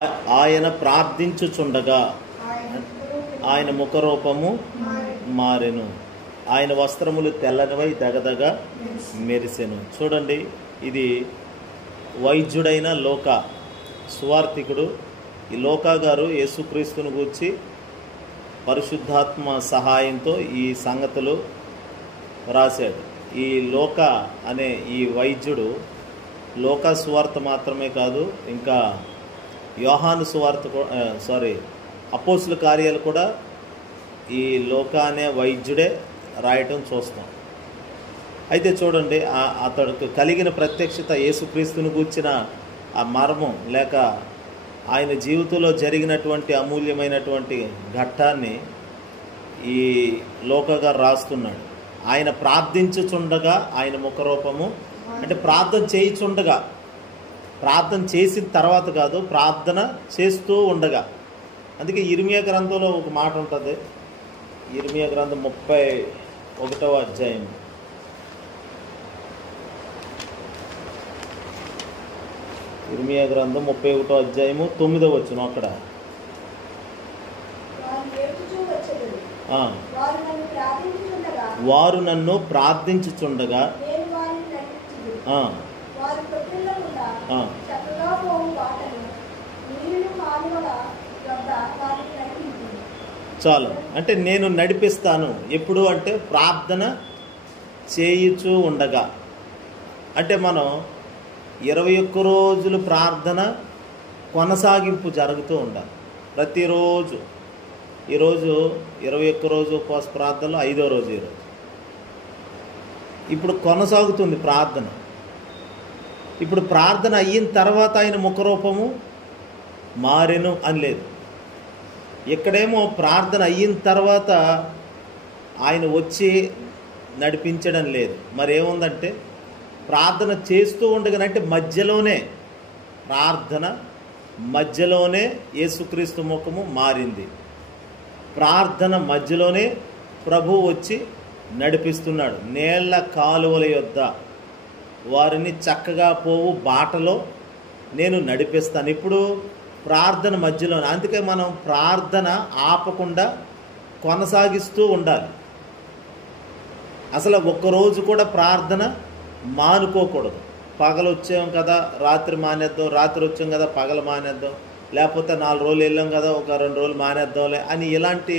ఆయన ప్రార్థించుచుండగా ఆయన ముఖరూపము మారెను, ఆయన వస్త్రములు తెల్లనివై దగదగ మెరిసెను. చూడండి, ఇది వైద్యుడైన లోకా సువార్తికుడు. ఈ లోకా గారు యేసుక్రీస్తుని గూర్చి పరిశుద్ధాత్మ సహాయంతో ఈ సంగతులు రాశాడు. ఈ లోకా అనే ఈ వైద్యుడు లోకా సువార్త మాత్రమే కాదు, ఇంకా యోహాను సువార్త అపోస్తుల కార్యాలు కూడా ఈ లోకా అనే వైద్యుడే రాయటం చూస్తాం. అయితే చూడండి, అతడికి కలిగిన ప్రత్యక్షత, యేసుక్రీస్తుని గూర్చిన ఆ మర్మం లేక ఆయన జీవితంలో జరిగినటువంటి అమూల్యమైనటువంటి ఘట్టాన్ని ఈ లోకా గారు రాస్తున్నాడు. ఆయన ప్రార్థించుచుండగా ఆయన ముఖరూపము, అంటే ప్రార్థన చేయుచుండగా, ప్రార్థన చేసిన తర్వాత కాదు, ప్రార్థన చేస్తూ ఉండగా. అందుకే ఇర్మియా గ్రంథంలో ఒక మాట ఉంటుంది. ఇర్మియా గ్రంథం 31వ అధ్యాయం, ఇర్మియా గ్రంథం 31వ అధ్యాయము 9వ వచనం. అక్కడ వారు నన్ను ప్రార్థించుచుండగా చాలు, అంటే నేను నడిపిస్తాను. ఎప్పుడు అంటే ప్రార్థన చేయుచూ ఉండగా. అంటే మనం 21 రోజులు ప్రార్థన కొనసాగింపు జరుగుతూ ఉండాలి ప్రతిరోజు. ఈరోజు 21 రోజు ఉపవాస ప్రార్థనలో 5వ రోజు ఈరోజు. ఇప్పుడు కొనసాగుతుంది ప్రార్థన. ఇప్పుడు ప్రార్థన అయిన తర్వాత ఆయన ముఖరూపము మారెను అని లేదు. ఇక్కడేమో ప్రార్థన అయిన తర్వాత ఆయన వచ్చి నడిపించడం లేదు. మరేముందంటే ప్రార్థన చేస్తూ ఉండగానంటే మధ్యలోనే, ప్రార్థన మధ్యలోనే యేసుక్రీస్తు ముఖము మారింది. ప్రార్థన మధ్యలోనే ప్రభువు వచ్చి నడిపిస్తున్నాడు. నీళ్ల కాలువల యొద్ద వారిని చక్కగా పోవు బాటలో నేను నడిపిస్తాను. ఇప్పుడు ప్రార్థన మధ్యలోనే. అందుకే మనం ప్రార్థన ఆపకుండా కొనసాగిస్తూ ఉండాలి. అసలు ఒక్కరోజు కూడా ప్రార్థన మానుకోకూడదు. పగలు వచ్చాం కదా రాత్రి మానేద్దాం, రాత్రి వచ్చాం కదా పగలు మానేద్దాం, లేకపోతే 4 రోజులు వెళ్ళాం కదా ఒక 2 రోజులు మానేద్దాంలే అని ఇలాంటి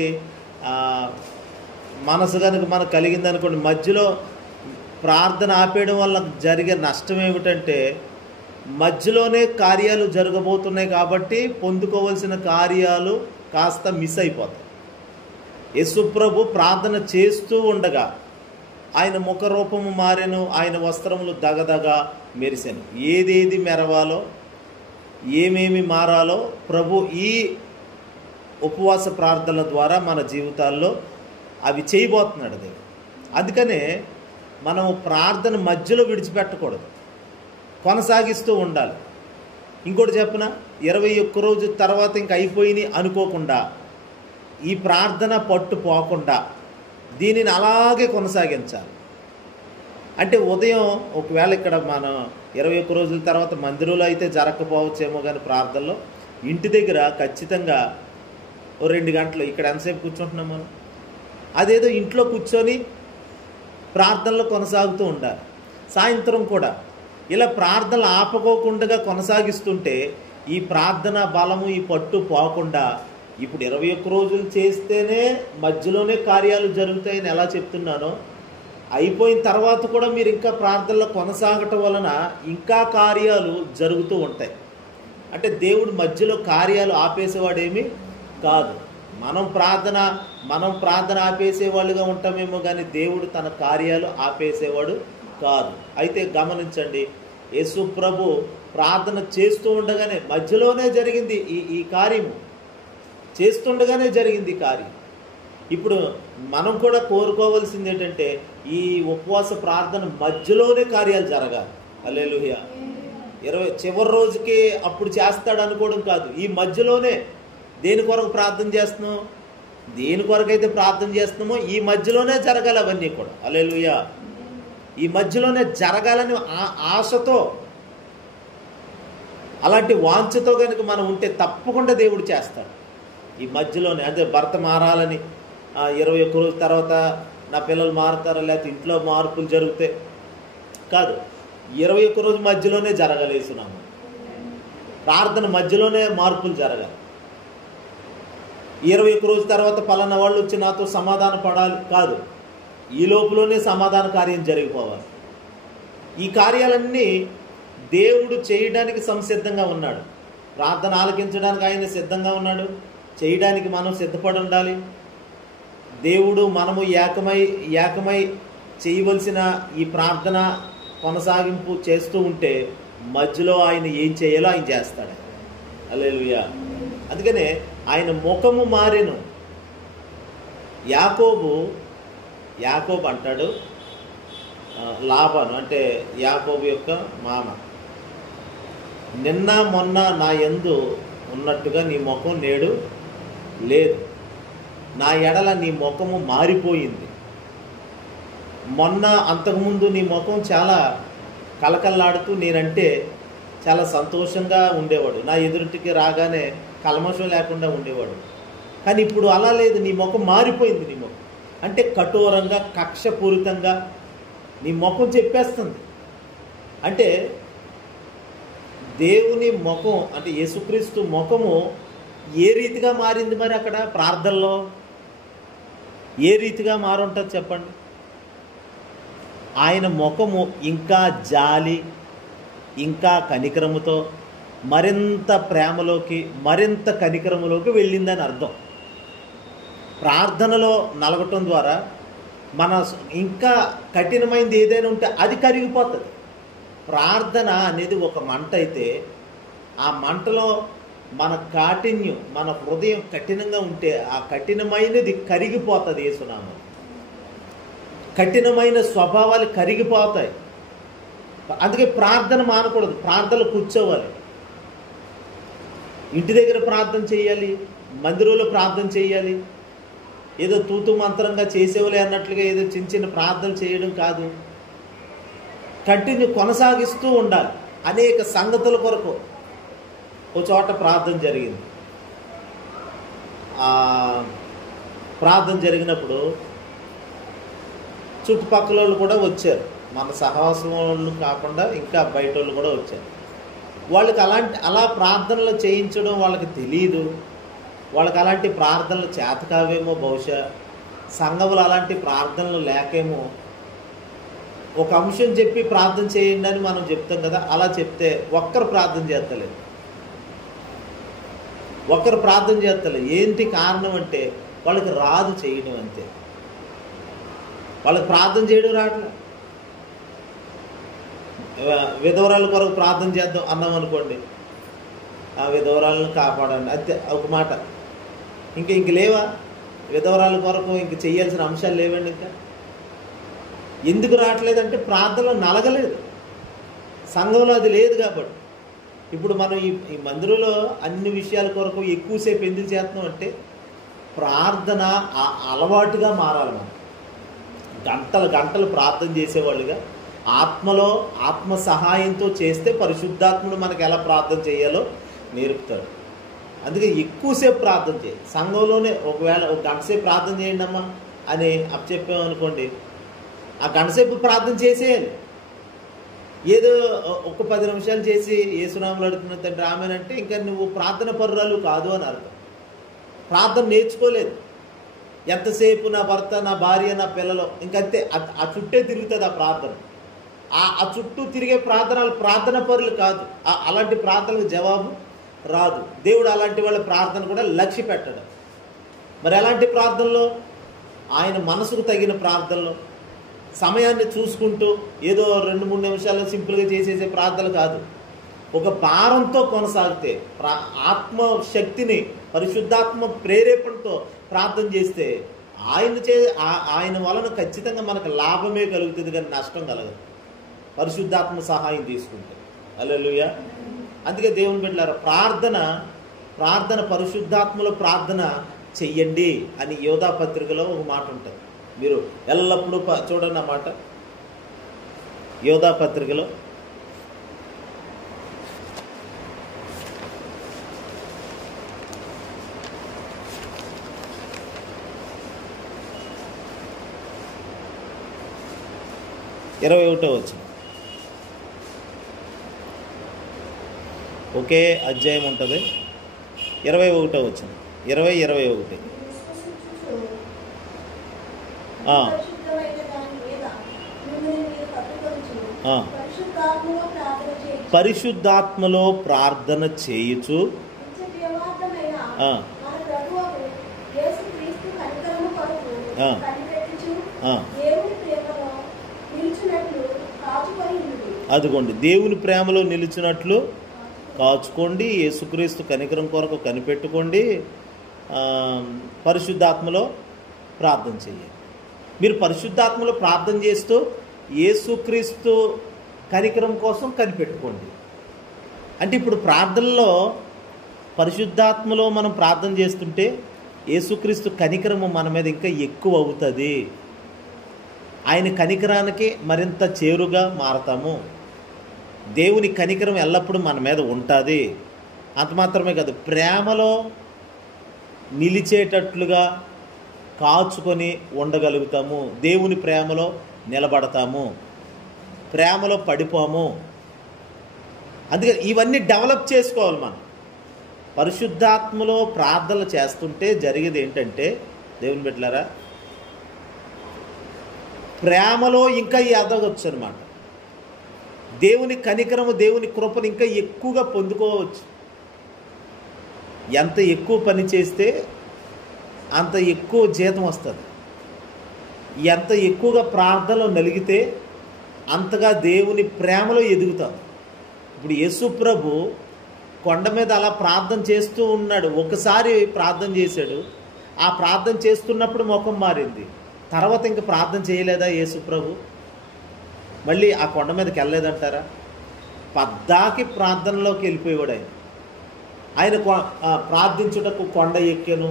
మనసు కనుక మనకు కలిగిందనుకోండి, మధ్యలో ప్రార్థన ఆపేయడం వల్ల జరిగే నష్టం ఏమిటంటే మధ్యలోనే కార్యాలు జరగబోతున్నాయి కాబట్టి పొందుకోవలసిన కార్యాలు కాస్త మిస్ అయిపోతాయి. యేసుప్రభు ప్రార్థన చేస్తూ ఉండగా ఆయన ముఖరూపము మారెను, ఆయన వస్త్రములు దగదగ మెరిసెను. ఏదేది మెరవాలో, ఏమేమి మారాలో ప్రభు ఈ ఉపవాస ప్రార్థనల ద్వారా మన జీవితాల్లో అవి చేయబోతున్నాడు దేవుడు. అందుకనే మనము ప్రార్థన మధ్యలో విడిచిపెట్టకూడదు, కొనసాగిస్తూ ఉండాలి. ఇంకోటి చెప్పిన 21 రోజు తర్వాత ఇంక అయిపోయినాయి అనుకోకుండా, ఈ ప్రార్థన పట్టు పోకుండా దీనిని అలాగే కొనసాగించాలి. అంటే ఉదయం ఒకవేళ ఇక్కడ మనం 21 రోజుల తర్వాత మందిరంలో అయితే జరగకపోవచ్చేమో, కానీ ప్రార్థనలో ఇంటి దగ్గర ఖచ్చితంగా 2 గంటలు, ఇక్కడ ఎంతసేపు కూర్చుంటున్నాం మనం, అదేదో ఇంట్లో కూర్చొని ప్రార్థనలు కొనసాగుతూ ఉండాలి. సాయంత్రం కూడా ఇలా ప్రార్థనలు ఆపకోకుండా కొనసాగిస్తుంటే ఈ ప్రార్థన బలము, ఈ పట్టు పోకుండా, ఇప్పుడు 21 రోజులు చేస్తేనే మధ్యలోనే కార్యాలు జరుగుతాయని ఎలా చెప్తున్నానో, అయిపోయిన తర్వాత కూడా మీరు ఇంకా ప్రార్థనలో కొనసాగటం వలన ఇంకా కార్యాలు జరుగుతూ ఉంటాయి. అంటే దేవుడు మధ్యలో కార్యాలు ఆపేసేవాడేమీ కాదు. మనం ప్రార్థన ఆపేసేవాళ్ళుగా ఉంటామేమో, కానీ దేవుడు తన కార్యాలు ఆపేసేవాడు కాదు. అయితే గమనించండి, యేసు ప్రభు ప్రార్థన చేస్తూ ఉండగానే మధ్యలోనే జరిగింది ఈ కార్యము, చేస్తుండగానే జరిగింది కార్యం. ఇప్పుడు మనం కూడా కోరుకోవాల్సింది ఏంటంటే ఈ ఉపవాస ప్రార్థన మధ్యలోనే కార్యాలు జరగాలి. హల్లెలూయా. చివరి రోజుకి అప్పుడు చేస్తాడు అనుకోవడం కాదు, ఈ మధ్యలోనే. దేని కొరకు ప్రార్థన చేస్తున్నాం, దేని కొరకైతే ప్రార్థన చేస్తున్నామో ఈ మధ్యలోనే జరగాలి అవన్నీ కూడా. హల్లెలూయా. ఈ మధ్యలోనే జరగాలని ఆశతో అలాంటి వాంఛతో కనుక మనం ఉంటే తప్పకుండా దేవుడు చేస్తాడు. ఈ మధ్యలోనే అదే భర్త మారాలని 21 రోజుల తర్వాత నా పిల్లలు మారుతారా, లేకపోతే ఇంట్లో మార్పులు జరుగుతాయి కాదు. 21 రోజు మధ్యలోనే జరగలేసున్నాము. ప్రార్థన మధ్యలోనే మార్పులు జరగాలి. 21 రోజు తర్వాత పలానా వాళ్ళు వచ్చి నాతో సమాధాన పడాలి కాదు, ఈ లోపులోనే సమాధాన కార్యం జరిగిపోవాలి. ఈ కార్యాలన్నీ దేవుడు చేయడానికి సంసిద్ధంగా ఉన్నాడు. ప్రార్థన ఆలకించడానికి ఆయన సిద్ధంగా ఉన్నాడు. చేయడానికి మనం సిద్ధపడి ఉండాలి. దేవుడు మనము ఏకమై చేయవలసిన ఈ ప్రార్థన కొనసాగింపు చేస్తూ ఉంటే మధ్యలో ఆయన ఏం చేయాలో ఆయన చేస్తాడు. హల్లెలూయా. అందుకనే ఆయన ముఖము మారెను. యాకోబు అంటాడు, లాబాను అంటే యాకోబు యొక్క మామ, నిన్న మొన్న నా యందు ఉన్నట్టుగా నీ ముఖం నేడు లేదు, నా ఎడల నీ ముఖము మారిపోయింది. మొన్న అంతకుముందు నీ ముఖం చాలా కలకల్లాడుతూ నేనంటే చాలా సంతోషంగా ఉండేవాడు, నా ఎదుటికి రాగానే కల్మషం లేకుండా ఉండేవాడు. కానీ ఇప్పుడు అలా లేదు, నీ ముఖం మారిపోయింది. నీ ముఖం అంటే కఠోరంగా కక్షపూరితంగా నీ ముఖం చెప్పేస్తుంది. అంటే దేవుని ముఖం అంటే యేసుక్రీస్తు ముఖము ఏ రీతిగా మారింది? మరి అక్కడ ప్రార్థనలో ఏ రీతిగా మారుంటుంది చెప్పండి? ఆయన ముఖము ఇంకా జాలి, ఇంకా కనికరముతో మరింత ప్రేమలోకి, మరింత కనికరములోకి వెళ్ళిందని అర్థం. ప్రార్థనలో నలగటం ద్వారా మన ఇంకా కఠినమైనది ఏదైనా ఉంటే అది కరిగిపోతుంది. ప్రార్థన అనేది ఒక మంట అయితే ఆ మంటలో మన కాఠిన్యం, మన హృదయం కఠినంగా ఉంటే ఆ కఠినమైనది కరిగిపోతుంది. యేసునామం కఠినమైన స్వభావాలు కరిగిపోతాయి. అందుకే ప్రార్థన మానకూడదు, ప్రార్థనలు కూర్చోవాలి. ఇంటి దగ్గర ప్రార్థన చేయాలి, మందిరంలో ప్రార్థన చేయాలి. ఏదో తూతు మంత్రంగా చేసేవాళ్ళే అన్నట్లుగా ఏదో చిన్న చిన్న ప్రార్థనలు చేయడం కాదు, కంటిన్యూ కొనసాగిస్తూ ఉండాలి. అనేక సంగతుల కొరకు ఒక చోట ప్రార్థన జరిగింది. ప్రార్థన జరిగినప్పుడు చుట్టుపక్కల వాళ్ళు కూడా వచ్చారు, మన సహవాసం వాళ్ళు కాకుండా ఇంకా బయట వాళ్ళు కూడా వచ్చారు. వాళ్ళకి అలా ప్రార్థనలు చేయించడం వాళ్ళకి తెలియదు, వాళ్ళకి అలాంటి ప్రార్థనలు చేత కావేమో, బహుశా సంఘములు అలాంటి ప్రార్థనలు లేకేమో. ఒక అంశం చెప్పి ప్రార్థన చేయండి అని మనం చెప్తాం కదా, అలా చెప్తే ఒక్కరు ప్రార్థన చేస్తలేదు. ఏంటి కారణం అంటే వాళ్ళకి రాదు చేయడం, అంతే. వాళ్ళకి ప్రార్థన చేయడం రావట్లేదు. విధవరాల కొరకు ప్రార్థన చేద్దాం అన్నాం అనుకోండి, ఆ విధవరాలను కాపాడండి అంతే ఒక మాట. ఇంక లేవా విధవరాల కొరకు ఇంక చేయాల్సిన అంశాలు లేవండి. ఇంకా ఎందుకు రావట్లేదంటే ప్రార్థనలో నలగలేదు, సంఘంలో అది లేదు కాబట్టి. ఇప్పుడు మనం ఈ మందిరంలో అన్ని విషయాల కొరకు ఎక్కువసేపు ఎందుకు చేస్తున్నాం అంటే ప్రార్థన అలవాటుగా మారాలి. మనం గంటలు ప్రార్థన చేసేవాళ్ళుగా ఆత్మలో ఆత్మ సహాయంతో చేస్తే పరిశుద్ధాత్ముడు మనకు ఎలా ప్రార్థన చేయాలో నేర్పుతాడు. అందుకే ఎక్కువసేపు ప్రార్థన చేయాలి. సంఘంలోనే ఒకవేళ ఒక గంట సేపు ప్రార్థన చేయండి అమ్మా అని చెప్పామనుకోండి, ఆ గంట సేపు ప్రార్థన చేసేయాలి. ఏదో ఒక 10 నిమిషాలు చేసి యేసునామములో అడుగుతున్న తండ్రి ఆమేనంటే ఇంకా నువ్వు ప్రార్థన పరురాలు కాదు అని అర్థం. ప్రార్థన నేర్చుకోలేదు. ఎంతసేపు నా భర్త, నా భార్య, నా పిల్లలు ఇంకంతే ఆ చుట్టే తిరుగుతుంది ఆ ప్రార్థన. ఆ చుట్టూ తిరిగే ప్రార్థన పరులు కాదు. అలాంటి ప్రార్థనలకు జవాబు రాదు. దేవుడు అలాంటి వాళ్ళ ప్రార్థన కూడా లక్ష్య పెట్టడం. మరి అలాంటి ప్రార్థనలో ఆయన మనసుకు తగిన ప్రార్థనలో సమయాన్ని చూసుకుంటూ ఏదో 2-3 నిమిషాలు సింపుల్గా చేసేసే ప్రార్థన కాదు. ఒక భారంతో కొనసాగితే ఆత్మశక్తిని పరిశుద్ధాత్మ ప్రేరేపణతో ప్రార్థన చేస్తే ఆయన వలన ఖచ్చితంగా మనకు లాభమే కలుగుతుంది, కానీ నష్టం కలగదు. పరిశుద్ధాత్మ సహాయం తీసుకుంటే. హల్లెలూయా. అందుకే దేవుని బిడ్డలారా ప్రార్థన పరిశుద్ధాత్మలో ప్రార్థన చెయ్యండి అని యోధా పత్రికలో ఒక మాట ఉంటుంది. మీరు ఎల్లప్పుడూ చూడండి ఆ మాట. యోధా పత్రికలో 21వ వచనం. ఒకే అధ్యాయం ఉంటుంది. 21వ వచనం. 20:21. పరిశుద్ధాత్మలో ప్రార్థన చేయుచు అదిగోండి, దేవుని ప్రేమలో నిలిచినట్లు కాచుకోండి, యేసుక్రీస్తు కనికరం కొరకు కనిపెట్టుకోండి, పరిశుద్ధాత్మలో ప్రార్థన చేయండి. మీరు పరిశుద్ధాత్మలో ప్రార్థన చేస్తూ యేసుక్రీస్తు కనికరం కోసం కనిపెట్టుకోండి. అంటే ఇప్పుడు ప్రార్థనలో పరిశుద్ధాత్మలో మనం ప్రార్థన చేస్తుంటే యేసుక్రీస్తు కనికరము మన మీద ఇంకా ఎక్కువ అవుతుంది. ఆయన కనికరానికి మరింత చేరుగా మారతాము. దేవుని కనికరం ఎల్లప్పుడూ మన మీద ఉంటుంది. అంత మాత్రమే కాదు, ప్రేమలో నిలిచేటట్లుగా కాచుకొని ఉండగలుగుతాము. దేవుని ప్రేమలో నిలబడతాము, ప్రేమలో పడిపోము. అందుకే ఇవన్నీ డెవలప్ చేసుకోవాలి మనం. పరిశుద్ధాత్మలో ప్రార్థనలు చేస్తుంటే జరిగేది ఏంటంటే, దేవుని బిడ్డలారా, ప్రేమలో ఇంకా ఎదగొచ్చు అనమాట. దేవుని కనికరము, దేవుని కృపను ఇంకా ఎక్కువగా పొందుకోవచ్చు. ఎంత ఎక్కువ పని చేస్తే అంత ఎక్కువ జీతం వస్తుంది. ఎంత ఎక్కువగా ప్రార్థనలో నలిగితే అంతగా దేవుని ప్రేమలో ఎదుగుతాం. ఇప్పుడు యేసు ప్రభు కొండ మీద అలా ప్రార్థన చేస్తూ ఉన్నాడు. ఒకసారి ప్రార్థన చేశాడు. ఆ ప్రార్థన చేస్తున్నప్పుడు ముఖం మారింది. తర్వాత ఇంక ప్రార్థన చేయలేదా యేసు ప్రభు? మళ్ళీ ఆ కొండ మీదకి వెళ్ళలేదంటారా? పద్దాకి ప్రార్థనలోకి వెళ్ళిపోయాడు ఆయన. ఆయన ప్రార్థించుటకు కొండ ఎక్కెను,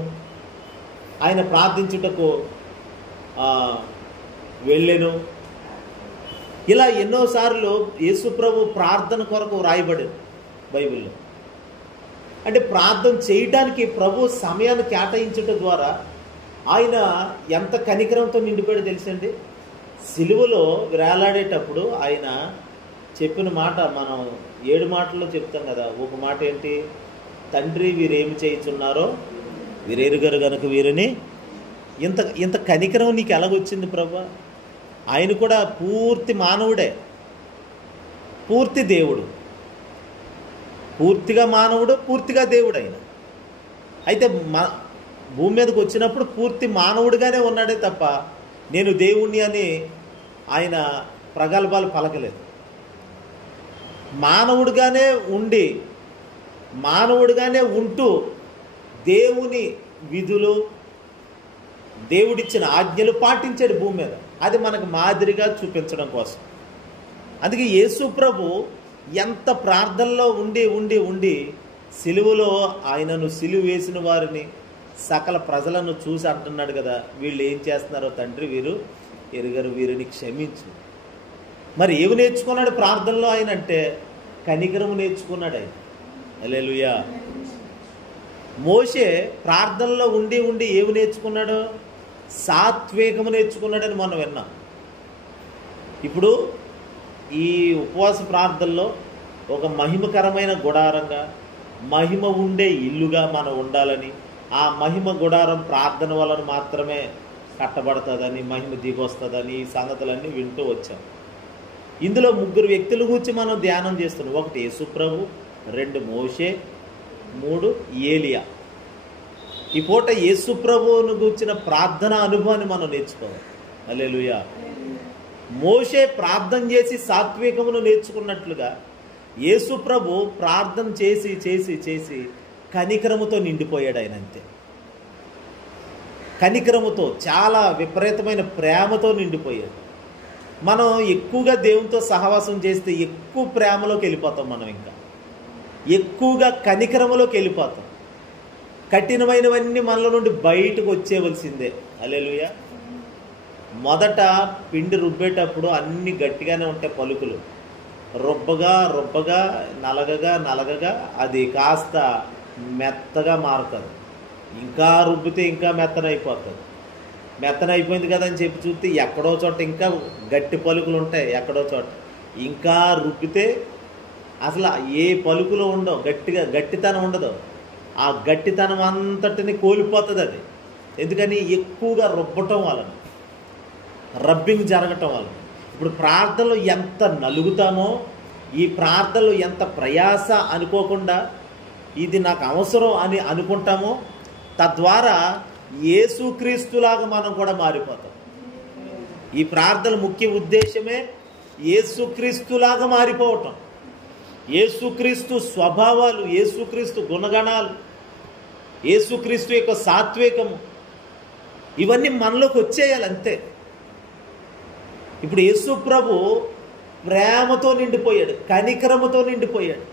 ఆయన ప్రార్థించుటకు వెళ్ళెను. ఇలా ఎన్నోసార్లు యేసు ప్రభు ప్రార్థన కొరకు వ్రాయబడింది బైబిల్లో. అంటే ప్రార్థన చేయడానికి ప్రభు సమయాన్ని కేటాయించడం ద్వారా ఆయన ఎంత కనికరంతో నిండిపోయాడో తెలుసండి. సిలువలో వేలాడేటప్పుడు ఆయన చెప్పిన మాట మనం 7 మాటల్లో చెప్తాం కదా. ఒక మాట ఏంటి? తండ్రి, వీరేమి చేయుచున్నారో వీరెరుగరు గనుక వీరిని. ఇంత కనికరం నీకు ఎలాగొచ్చింది ప్రభు? ఆయన కూడా పూర్తి మానవుడే, పూర్తి దేవుడు, పూర్తిగా మానవుడు, పూర్తిగా దేవుడు ఆయన. అయితే భూమి మీదకి వచ్చినప్పుడు పూర్తి మానవుడిగానే ఉన్నాడే తప్ప నేను దేవుణ్ణి అని ఆయన ప్రగల్భాలు పలకలేదు. మానవుడిగానే ఉండి, మానవుడిగానే ఉంటూ దేవుని విధులు, దేవుడిచ్చిన ఆజ్ఞలు పాటించాడు భూమి మీద. అది మనకు మాదిరిగా చూపించడం కోసం. అందుకే యేసు ప్రభు ఎంత ప్రార్థనలో ఉండి ఉండి ఉండి సిలువలో ఆయనను సిలువ వేసిన వారిని, సకల ప్రజలను చూసి అంటున్నాడు కదా, వీళ్ళు ఏం చేస్తున్నారో తండ్రి వీరు ఎరుగరు, వీరిని క్షమించు. మరి ఏమి నేర్చుకున్నాడు ప్రార్థనలో ఆయన అంటే? కనికరము నేర్చుకున్నాడు ఆయన. హల్లెలూయా. మోషే ప్రార్థనలో ఉండి ఉండి ఏమి నేర్చుకున్నాడు? సాత్వికము నేర్చుకున్నాడని మనం విన్నాం. ఇప్పుడు ఈ ఉపవాస ప్రార్థనలో ఒక మహిమకరమైన గుడారంగా, మహిమ ఉండే ఇల్లుగా మనం ఉండాలని, ఆ మహిమ గుడారం ప్రార్థన వలన మాత్రమే కట్టబడుతుందని, మహిమ దిగొస్తుందని ఈ సంగతులన్నీ వింటూ వచ్చాం. ఇందులో 3 వ్యక్తుల గురించి మనం ధ్యానం చేస్తున్నాం. 1 యేసు ప్రభు, 2 మోషే, 3 ఏలియా. ఈ పూట యేసు ప్రభువును గురించిన ప్రార్థన అనుభవాన్ని మనం నేర్చుకోవాలి. హల్లెలూయా. మోషే ప్రార్థన చేసి సాత్వికమును నేర్చుకున్నట్లుగా యేసు ప్రభు ప్రార్థన చేసి చేసి చేసి కనికరముతో నిండిపోయాడు ఆయన. అంతే, కనికరముతో, చాలా విపరీతమైన ప్రేమతో నిండిపోయాడు. మనం ఎక్కువగా దేవునితో సహవాసం చేస్తే ఎక్కువ ప్రేమలోకి వెళ్ళిపోతాం. మనం ఇంకా ఎక్కువగా కనికరములోకి వెళ్ళిపోతాం. కఠినమైనవన్నీ మనలో నుండి బయటకు వచ్చేవలసిందే. హల్లెలూయా. మొదట పిండి రుబ్బేటప్పుడు అన్నీ గట్టిగానే ఉంటాయి పలుకులు. రుబ్బగా రుబ్బగా నలగగా నలగగా అది కాస్త మెత్తగా మారుతుంది. ఇంకా రుబ్బితే ఇంకా మెత్తనైపోతుంది. మెత్తన అయిపోయింది కదా అని చెప్పి చూస్తే ఎక్కడో చోట ఇంకా గట్టి పలుకులు ఉంటాయి, ఎక్కడో చోట ఇంకా రుబ్బితే అసలు ఏ పలుకులు ఉండవు, గట్టితనం ఉండదు. ఆ గట్టితనం అంతటిని కోల్పోతుంది అది. ఎందుకని ఎక్కువగా రుబ్బటం వలన, రబ్బింగ్ జరగటం వలన. ఇప్పుడు ప్రార్థనలో ఎంత నలుగుతామో, ఈ ప్రార్థనలో ఎంత ప్రయాస అనుకోకుండా ఇది నాకు అవసరం అని అనుకుంటామో, తద్వారా యేసుక్రీస్తులాగా మనం కూడా మారిపోతాం. ఈ ప్రార్థన ముఖ్య ఉద్దేశమే యేసుక్రీస్తులాగా మారిపోవటం. యేసుక్రీస్తు స్వభావాలు, యేసుక్రీస్తు గుణగణాలు, యేసుక్రీస్తు యొక్క సాత్వికము, ఇవన్నీ మనలోకి వచ్చేయాలి అంతే. ఇప్పుడు యేసు ప్రభు ప్రేమతో నిండిపోయాడు, కనికరముతో నిండిపోయాడు.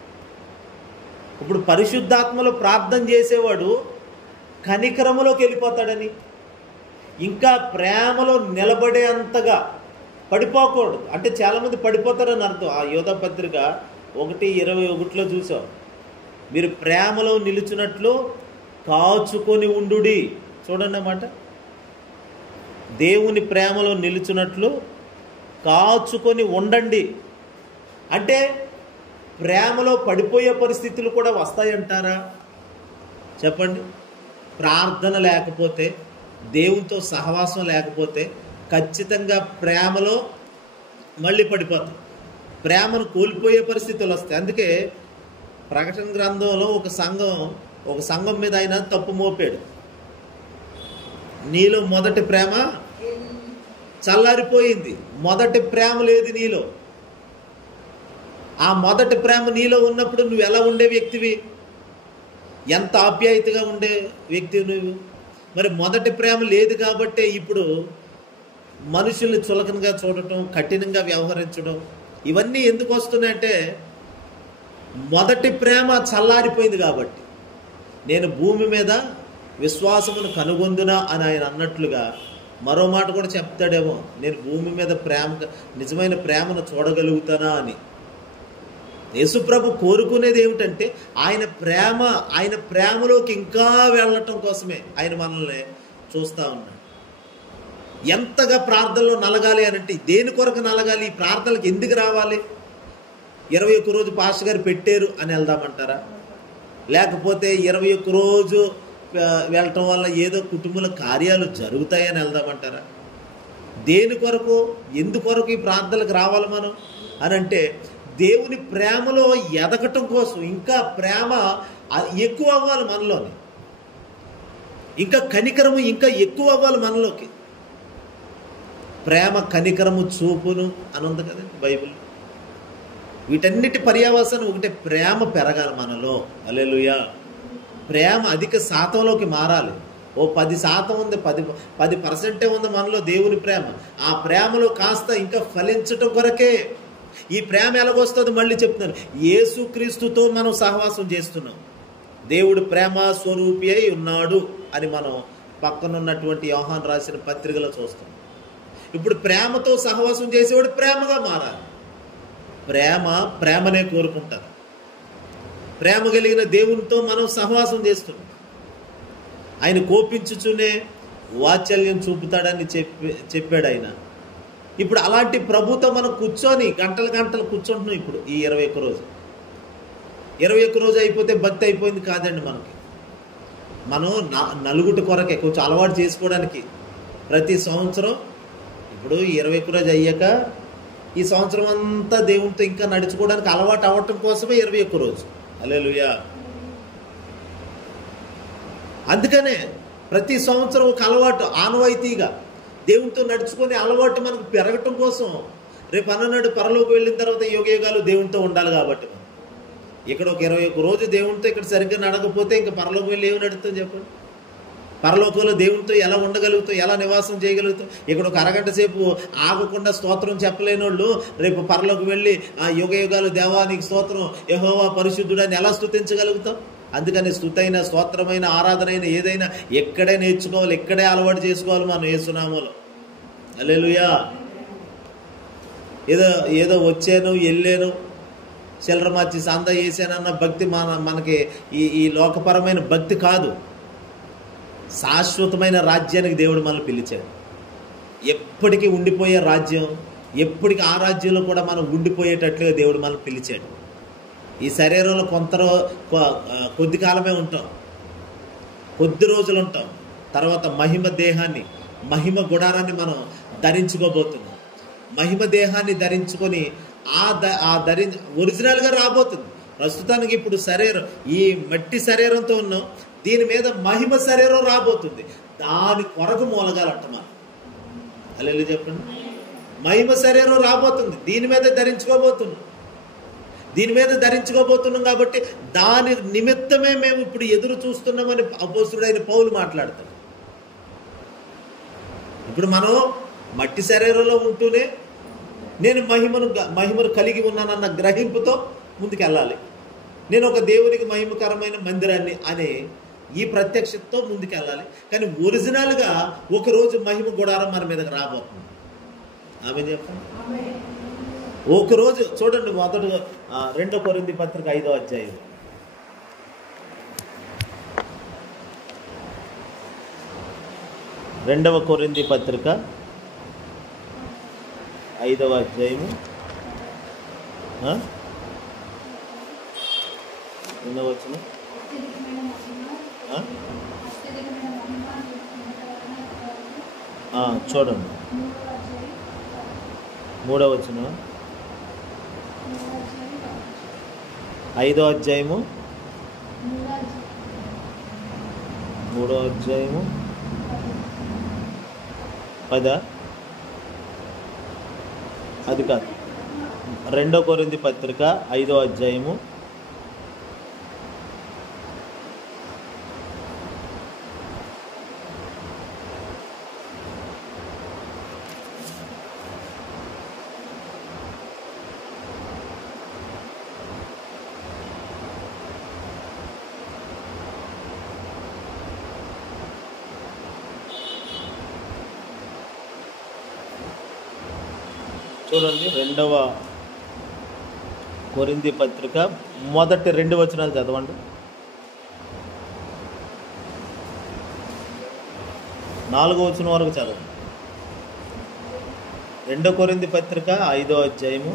ఇప్పుడు పరిశుద్ధాత్మలో ప్రార్థన చేసేవాడు కనికరములోకి వెళ్ళిపోతాడని, ఇంకా ప్రేమలో నిలబడే అంతగా పడిపోకూడదు. అంటే చాలామంది పడిపోతారని అర్థం. ఆ యోధ పత్రిక 1:21 చూసాం, మీరు ప్రేమలో నిలుచున్నట్లు కాచుకొని ఉండుడి. చూడండి అన్నమాట, దేవుని ప్రేమలో నిలుచున్నట్లు కాచుకొని ఉండండి. అంటే ప్రేమలో పడిపోయే పరిస్థితులు కూడా వస్తాయంటారా? చెప్పండి. ప్రార్థన లేకపోతే, దేవునితో సహవాసం లేకపోతే ఖచ్చితంగా ప్రేమలో మళ్ళీ పడిపోతాం, ప్రేమను కోల్పోయే పరిస్థితులు వస్తాయి. అందుకే ప్రకటన గ్రంథంలో ఒక సంఘం మీద ఆయన తప్పు మోపాడు. నీలో మొదటి ప్రేమ చల్లారిపోయింది, మొదటి ప్రేమ లేదు నీలో. ఆ మొదటి ప్రేమ నీలో ఉన్నప్పుడు నువ్వు ఎలా ఉండే వ్యక్తివి, ఎంత ఆప్యాయతగా ఉండే వ్యక్తి నువ్వు. మరి మొదటి ప్రేమ లేదు కాబట్టే ఇప్పుడు మనుషుల్ని చులకనగా చూడటం, కఠినంగా వ్యవహరించడం, ఇవన్నీ ఎందుకు వస్తున్నాయంటే మొదటి ప్రేమ చల్లారిపోయింది కాబట్టి. నేను భూమి మీద విశ్వాసమును కనుగొందునా అని ఆయన అన్నట్లుగా మరో మాట కూడా చెప్తాడేమో, నేను భూమి మీద నిజమైన ప్రేమను చూడగలుగుతానా అని. యేసుప్రభు కోరుకునేది ఏమిటంటే ఆయన ప్రేమలోకి ఇంకా వెళ్ళటం కోసమే ఆయన మనల్ని చూస్తూ ఉన్నాడు. ఎంతగా ప్రార్థనలో నలగాలి అనంటే దేని కొరకు నలగాలి, ఈ ప్రార్థనలకు ఎందుకు రావాలి? 21 రోజు పాస్టర్ గారు పెట్టారు అని వెళ్దామంటారా? లేకపోతే 21 రోజు వెళ్ళటం వల్ల ఏదో కుటుంబంలో కార్యాలు జరుగుతాయని వెళ్దామంటారా? దేని కొరకు, ఎందుకొరకు ఈ ప్రార్థనలకు రావాలి మనం అని అంటే దేవుని ప్రేమలో ఎదగటం కోసం, ఇంకా ప్రేమ ఎక్కువ అవ్వాలి మనలోని, ఇంకా కనికరము ఇంకా ఎక్కువ అవ్వాలి మనలోకి. ప్రేమ కనికరము చూపును అని ఉంది కదండి బైబిల్. వీటన్నిటి పర్యావసనం ఒకటే, ప్రేమ పెరగాలి మనలో. హల్లెలూయా. ప్రేమ అధిక శాతంలోకి మారాలి. ఓ 10% ఉంది, 10% ఉంది మనలో దేవుని ప్రేమ. ఆ ప్రేమలో కాస్త ఇంకా ఫలించటం కొరకే. ఈ ప్రేమ ఎలాగొస్తుంది మళ్ళీ చెప్తున్నాను, యేసుక్రీస్తుతో మనం సహవాసం చేస్తున్నాం. దేవుడు ప్రేమ స్వరూపి అయి ఉన్నాడు అని మనం పక్కనున్నటువంటి యోహాను రాసిన పత్రికలో చూస్తాం. ఇప్పుడు ప్రేమతో సహవాసం చేసేవాడు ప్రేమగా మారాలి. ప్రేమనే కోరుకుంటారు. ప్రేమ కలిగిన దేవునితో మనం సహవాసం చేస్తున్నాం. ఆయన కోపించుచునే వాత్సల్యం చూపుతాడని చెప్పాడు ఆయన. ఇప్పుడు అలాంటి ప్రభుతో మనం కూర్చొని గంటలు కూర్చుంటున్నాం. ఇప్పుడు ఈ 21 రోజు 21 రోజు అయిపోతే భక్తి అయిపోయింది కాదండి. మనం నలుగుటి కొరకే కొంచెం అలవాటు చేసుకోవడానికి ప్రతి సంవత్సరం, ఇప్పుడు 21 రోజు అయ్యాక ఈ సంవత్సరం అంతా దేవునితో ఇంకా నడుచుకోవడానికి అలవాటు అవ్వటం కోసమే 21 రోజు. హల్లెలూయా. అందుకనే ప్రతి సంవత్సరం ఒక అలవాటు, ఆనవాయితీగా దేవునితో నడుచుకునే అలవాటు మనకు పెరగటం కోసం. రేపు అన్ననాడు పరలోకి వెళ్ళిన తర్వాత యుగాలు దేవునితో ఉండాలి కాబట్టి ఇక్కడ ఒక 21 రోజు దేవునితో ఇక్కడ సరిగ్గా నడకపోతే ఇంకా పరలోకి వెళ్ళి ఏమి నడుస్తాం చెప్పండి? పరలోకంలో దేవునితో ఎలా ఉండగలుగుతాం, ఎలా నివాసం చేయగలుగుతాం? ఇక్కడ ఒక అరగంట సేపు ఆగకుండా స్తోత్రం చెప్పలేని వాళ్ళు రేపు పరలోకి వెళ్ళి ఆ యుగాలు దేవానికి స్తోత్రం, యెహోవా పరిశుద్ధుడని ఎలా స్తుతించగలుగుతాం? అందుకని స్తుతైన, స్తోత్రమైన, ఆరాధనైన ఏదైనా ఎక్కడే నేర్చుకోవాలి, ఎక్కడే అలవాటు చేసుకోవాలి మనం యేసునామములో. హల్లెలూయా. ఏదో వచ్చాను వెళ్ళాను చిల్లర మార్చి సంద చేశానన్న భక్తి మనకి ఈ లోకపరమైన భక్తి కాదు. శాశ్వతమైన రాజ్యానికి దేవుడు మనల్ని పిలిచాడు. ఎప్పటికీ ఉండిపోయే రాజ్యం, ఎప్పటికీ ఆ రాజ్యంలో కూడా మనం ఉండిపోయేటట్లుగా దేవుడు మనల్ని పిలిచాడు. ఈ శరీరంలో కొద్ది కాలమే ఉంటాం, కొద్ది రోజులు ఉంటాం. తర్వాత మహిమ దేహాన్ని, మహిమ గుడారాన్ని మనం ధరించుకోబోతున్నాం. మహిమ దేహాన్ని ధరించుకొని ఒరిజినల్గా రాబోతుంది. ప్రస్తుతానికి ఇప్పుడు శరీరం, ఈ మట్టి శరీరంతో ఉన్నాం, దీని మీద మహిమ శరీరం రాబోతుంది. దాని కొరకు మూలగాలంట మనం. అలా చెప్పండి, మహిమ శరీరం రాబోతుంది, దీని మీద ధరించుకోబోతున్నాం కాబట్టి దాని నిమిత్తమే మేము ఇప్పుడు ఎదురు చూస్తున్నామని అపోస్తుడైన పౌలు మాట్లాడతాడు. ఇప్పుడు మనం మట్టి శరీరంలో ఉంటూనే నేను మహిమను కలిగి ఉన్నానన్న గ్రహింపుతో ముందుకెళ్ళాలి. నేను ఒక దేవునికి మహిమకరమైన మందిరాన్ని అనే ఈ ప్రత్యక్షతతో ముందుకెళ్ళాలి. కానీ ఒరిజినల్గా ఒకరోజు మహిమ గుడారం మన మీదకి రాబోతుంది. ఆమె చెప్పండి. ఒకరోజు చూడండి, మొదటి 2 కొరింథీ పత్రిక 5వ అధ్యాయం. 2 కొరింథీ పత్రిక 5వ అధ్యాయము 2వ వచనం. చూడండి 3వ వచనం, 5వ అధ్యాయము 3వ అధ్యాయము 10. అది కాదు, 2 కొరింథీ పత్రిక 5వ అధ్యాయము 2వ కొరింథీ పత్రిక మొదటి 2 వచనాలు చదవండి. 4వ వచనం వరకు చదవండి. 2 కొరింథీ పత్రిక 5వ అధ్యాయము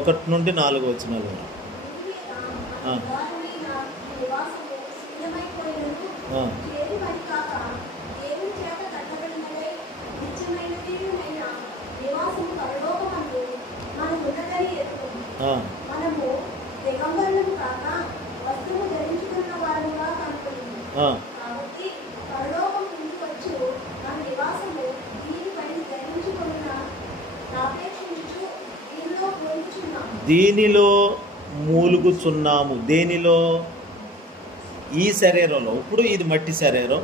1 నుండి 4 వచనాలు వరకు. దీనిలో మూలుగుచున్నాము. దేనిలో? ఈ శరీరంలో. ఇప్పుడు ఇది మట్టి శరీరం.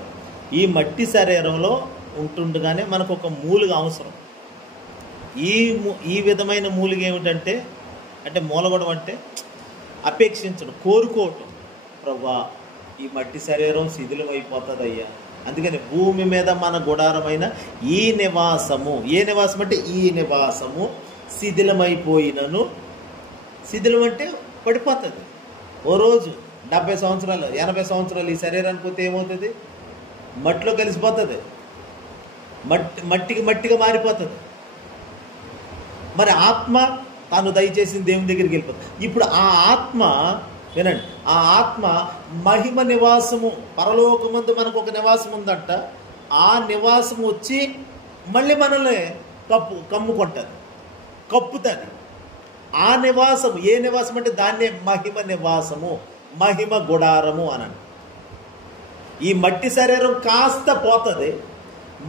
ఈ మట్టి శరీరంలో ఉంటుండగానే మనకు ఒక మూలుగ అవసరం. ఈ విధమైన మూలుగ ఏమిటంటే, మూలగడం అంటే అపేక్షించడం, కోరుకోవటం. ప్రభువా, ఈ మట్టి శరీరం శిథిలం అయిపోతుందయ్యా, అందుకని భూమి మీద మన గుడారమైన ఈ నివాసము, ఏ నివాసం అంటే ఈ నివాసము శిథిలమైపోయినను. శిథిలం అంటే పడిపోతుంది. ఓ రోజు 70 సంవత్సరాలు 80 సంవత్సరాలు ఈ శరీరానికి పోతే ఏమవుతుంది? మట్టిలో కలిసిపోతుంది, మట్టిగా మారిపోతుంది. మరి ఆత్మ తాను దయచేసిన దేవుని దగ్గరికి వెళ్ళిపోతుంది. ఇప్పుడు ఆ ఆత్మ, వినండి, ఆ ఆత్మ మహిమ నివాసము, పరలోకమందు మనకు ఒక నివాసం ఉందంట. ఆ నివాసం వచ్చి మళ్ళీ మనల్ని కమ్ముకుంటుంది, కప్పుతుంది. ఆ నివాసం ఏ నివాసం అంటే దాన్నే మహిమ నివాసము, మహిమ గుడారము అనండి. ఈ మట్టి శరీరం కాస్త పోతుంది,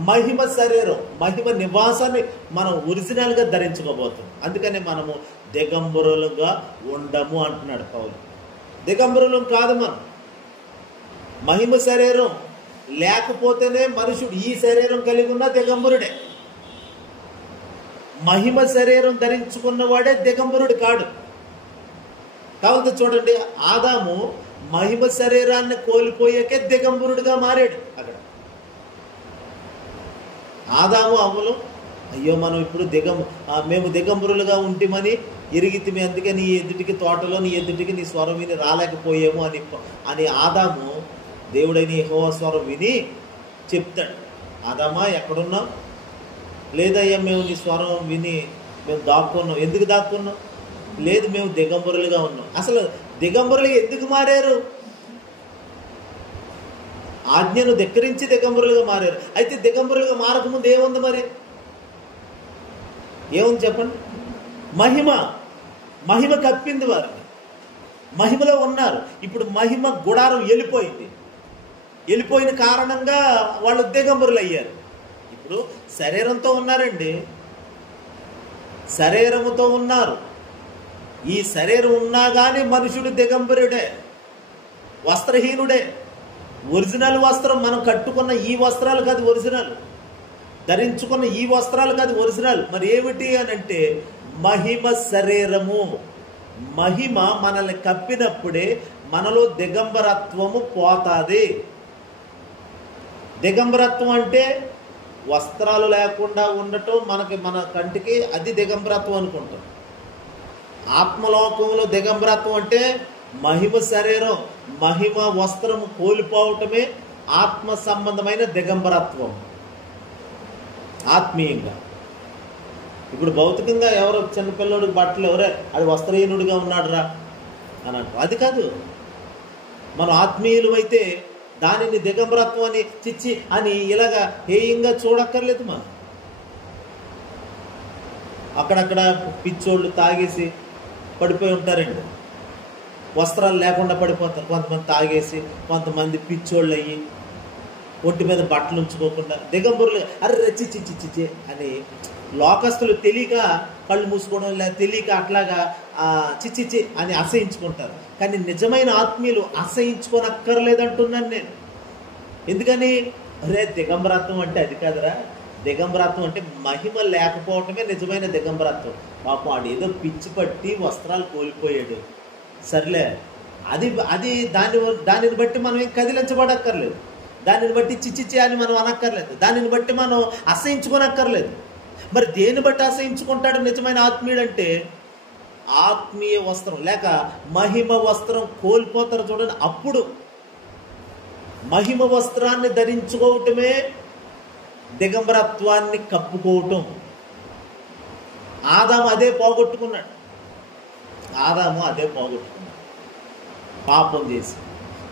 మహిమ శరీరం, మహిమ నివాసాన్ని మనం ఒరిజినల్గా ధరించుకోబోతున్నాం. అందుకని మనము దిగంబరులుగా ఉండము అంటున్నాడు పౌలు. దిగంబరులు కాదు మనం. మహిమ శరీరం లేకపోతేనే మనుషుడు ఈ శరీరం కలిగి ఉన్న దిగంబరుడే. మహిమ శరీరం ధరించుకున్నవాడే దిగంబరుడు కాడు. కాబట్టి చూడండి, ఆదాము మహిమ శరీరాన్ని కోల్పోయాకే దిగంబరుడిగా మారాడు. అక్కడ ఆదాము అవ్వలు, అయ్యో మనం ఇప్పుడు మేము దిగంబరులుగా ఉంటిమని ఎరిగితిమి, అందుకే నీ ఎదుటికి తోటలో నీ ఎదుటికి నీ స్వరం విని రాలేకపోయాము అని ఆదాము దేవుడైన యెహోవా స్వరం విని చెప్తాడు. ఆదామా ఎక్కడున్నాం? లేదయ్యా మేము నీ స్వరం విని మేము దాక్కున్నాం. ఎందుకు దాక్కున్నాం? లేదు, మేము దిగంబరులుగా ఉన్నాం. అసలు దిగంబరులుగా ఎందుకు మారారు? ఆజ్ఞను ధిక్కరించి దిగంబరులుగా మారారు. అయితే దిగంబరులుగా మారకముందు ఏముంది? మరి ఏముంది చెప్పండి? మహిమ కప్పింది వారిని. మహిమలో ఉన్నారు. ఇప్పుడు మహిమ గుడారం వెళ్ళిపోయిన కారణంగా వాళ్ళు దిగంబరులు అయ్యారు. ఇప్పుడు శరీరంతో ఉన్నారండి, శరీరముతో ఉన్నారు. ఈ శరీరం ఉన్నా కానీ మనుషుడు దిగంబరుడే, వస్త్రహీనుడే. ఒరిజినల్ వస్త్రం మనం కట్టుకున్న ఈ వస్త్రాలు కాదు ఒరిజినల్, ధరించుకున్న ఈ వస్త్రాలు కాదు ఒరిజినల్. మరి ఏమిటి అని అంటే మహిమ శరీరము. మహిమ మనల్ని కప్పినప్పుడే మనలో దిగంబరత్వము పోతాది. దిగంబరత్వం అంటే వస్త్రాలు లేకుండా ఉండటం మన కంటికి అది దిగంబరత్వం అనుకుంటాం. ఆత్మలోకంలో దిగంబరత్వం అంటే మహిమ శరీరం, మహిమ వస్త్రము కోల్పోవటమే ఆత్మ సంబంధమైన దిగంబరత్వం. ఆత్మీయంగా ఇప్పుడు భౌతికంగా ఎవరో చిన్నపిల్లడికి బట్టలు ఎవరే అది వస్త్రహీనుడిగా ఉన్నాడు రా అని అంటారు. అది కాదు. మనం ఆత్మీయులు అయితే దానిని దిగంబరత్వం అని చిచ్చి అని ఇలాగా హేయంగా చూడక్కర్లేదు. మనం అక్కడక్కడ పిచ్చోళ్ళు తాగేసి పడిపోయి ఉంటారండి, వస్త్రాలు లేకుండా పడిపోతారు. కొంతమంది తాగేసి, కొంతమంది పిచ్చోళ్ళు అయ్యి ఒంటి మీద బట్టలు ఉంచుకోకుండా దిగంబరులు అరే చిచ్చి అని లోకస్తులు తెలియక కళ్ళు మూసుకోవడం, లేదా తెలియక అట్లాగా చిచ్చి అని అసహించుకుంటారు. కానీ నిజమైన ఆత్మీయులు అసహించుకోనక్కర్లేదంటున్నాను నేను. ఎందుకని? అరే దిగంబరత్వం అంటే అది కాదురా. దిగంబరత్వం అంటే మహిమ లేకపోవటమే నిజమైన దిగంబరత్వం. పాపం వాడు ఏదో పిచ్చి పట్టి వస్త్రాలు కోల్పోయాడు, సర్లే. అది దానిని బట్టి మనం ఏం కదిలించబడక్కర్లేదు, దానిని బట్టి చిచ్చి అని మనం అనక్కర్లేదు, దానిని బట్టి మనం అసహించుకోనక్కర్లేదు. మరి దేన్ని బట్టి అసహించుకుంటాడు నిజమైన ఆత్మీయుడు అంటే? ఆత్మీయ వస్త్రం లేక మహిమ వస్త్రం కోల్పోతారు చూడండి. అప్పుడు మహిమ వస్త్రాన్ని ధరించుకోవటమే దిగంబరత్వాన్ని కప్పుకోవటం. ఆదాము అదే పోగొట్టుకున్నాడు. పాపం చేసి.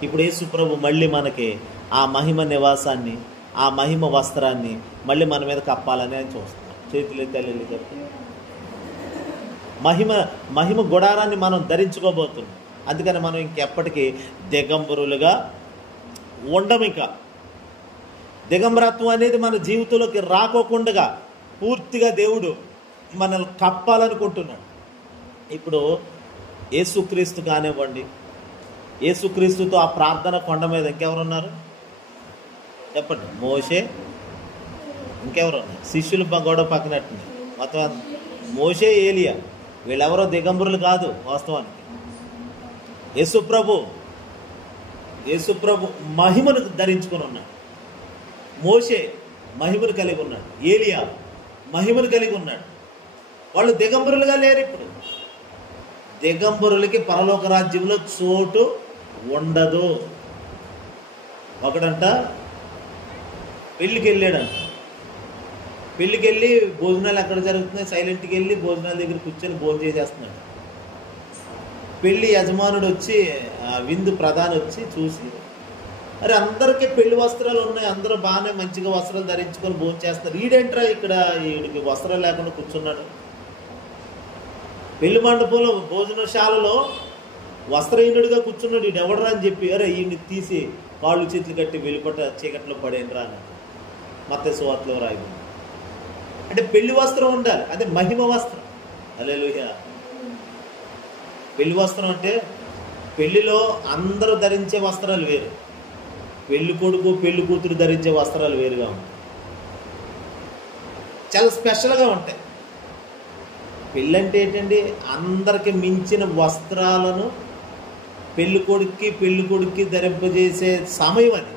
ఇప్పుడు యేసుప్రభు మళ్ళీ మనకి ఆ మహిమ నివాసాన్ని, ఆ మహిమ వస్త్రాన్ని మళ్ళీ మన మీద కప్పాలని ఆయన చూస్తున్నాం. చేతులు తల్లి చెప్పి మహిమ గుడారాన్ని మనం ధరించుకోబోతున్నాం. అందుకని మనం ఇంకెప్పటికీ దిగంబరులుగా ఉండము. ఇంకా దిగంబరత్వం అనేది మన జీవితంలోకి రాకోకుండా పూర్తిగా దేవుడు మనల్ని కప్పాలనుకుంటున్నాడు. ఇప్పుడు యేసుక్రీస్తు కానివ్వండి, యేసుక్రీస్తుతో ఆ ప్రార్థన కొండ మీద ఇంకెవరున్నారు చెప్పండి? మోషే, ఇంకెవరున్నారు? శిష్యులు గొడవ పక్కనట్టు మొత్తం మోషే, ఏలియా, వీళ్ళెవరో దిగంబరులు కాదు వాస్తవానికి. యేసుప్రభు మహిమను ధరించుకొని ఉన్నాడు. మోషే మహిమను కలిగి ఉన్నాడు, ఏలియా మహిమను కలిగి ఉన్నాడు. వాళ్ళు దిగంబరులుగా లేరు. ఇప్పుడు దిగంబరులకి పరలోక రాజ్యంలో చోటు ఉండదు. ఒకడంట పెళ్ళికి వెళ్ళాడంట. పెళ్ళికి వెళ్ళి భోజనాలు ఎక్కడ జరుగుతున్నాయి, సైలెంట్కి వెళ్ళి భోజనాల దగ్గర కూర్చొని భోజనం చేసేస్తున్నాడు. పెళ్ళి యజమానుడు వచ్చి, విందు ప్రధాని వచ్చి చూసి, అరే అందరికీ పెళ్లి వస్త్రాలు ఉన్నాయి, అందరూ బాగానే మంచిగా వస్త్రాలు ధరించుకొని భోజనం చేస్తున్నారు, ఈడేంట్రా ఇక్కడ వీడికి వస్త్రాలు లేకుండా కూర్చున్నాడు. పెళ్లి మండపంలో భోజనశాలలో వస్త్రహీనుడిగా కూర్చున్నాడు, వీడు ఎవడరా అని చెప్పి, అరే ఈయన్ని తీసి కాళ్ళు చేతులు కట్టి వెలుపట చీకట్లో పడేయండిరా అని మత్తయి సువార్తలో రాయి. అంటే పెళ్లి వస్త్రం ఉండాలి, అదే మహిమ వస్త్రం. హల్లెలూయా. పెళ్లి వస్త్రం అంటే పెళ్లిలో అందరూ ధరించే వస్త్రాలు వేరు, పెళ్లి కొడుకు పెళ్లి కూతురు ధరించే వస్త్రాలు వేరుగా ఉంటాయి, చాలా స్పెషల్గా ఉంటాయి. పెళ్ళి అంటే ఏంటండి? అందరికి మించిన వస్త్రాలను పెళ్లి కొడుక్కి ధరింపజేసే సమయం అది.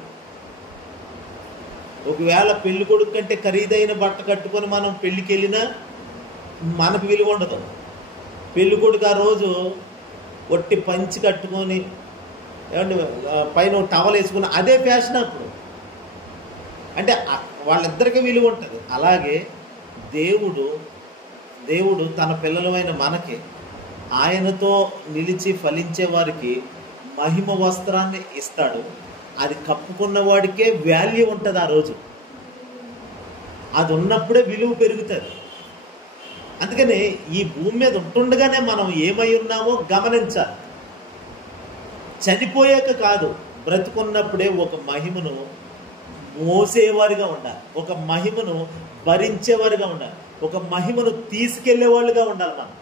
ఒకవేళ పెళ్లి కొడుకు కంటే ఖరీదైన బట్ట కట్టుకొని మనం పెళ్ళికి వెళ్ళినా మనకు విలువ ఉండదు. పెళ్లి కొడుకు ఆ రోజు ఒట్టి పంచి కట్టుకొని ఏమంటే పైన టవల్ వేసుకుని అదే ఫ్యాషన్. అప్పుడు అంటే వాళ్ళిద్దరికీ విలువ ఉంటుంది. అలాగే దేవుడు తన పిల్లలమైన మనకి, ఆయనతో నిలిచి ఫలించే వారికి మహిమ వస్త్రాన్ని ఇస్తాడు. అది కప్పుకున్న వాడికే వాల్యూ ఉంటుంది. ఆ రోజు అది ఉన్నప్పుడే విలువ పెరుగుతుంది. అందుకని ఈ భూమి మీద ఉంటుండగానే మనం ఏమై ఉన్నామో గమనించాలి. చనిపోయాక కాదు, బ్రతుకున్నప్పుడే ఒక మహిమను మోసేవారిగా ఉండాలి, ఒక మహిమను భరించేవారిగా ఉండాలి, ఒక మహిమను తీసుకెళ్లేవాళ్ళుగా ఉండాలి. మనం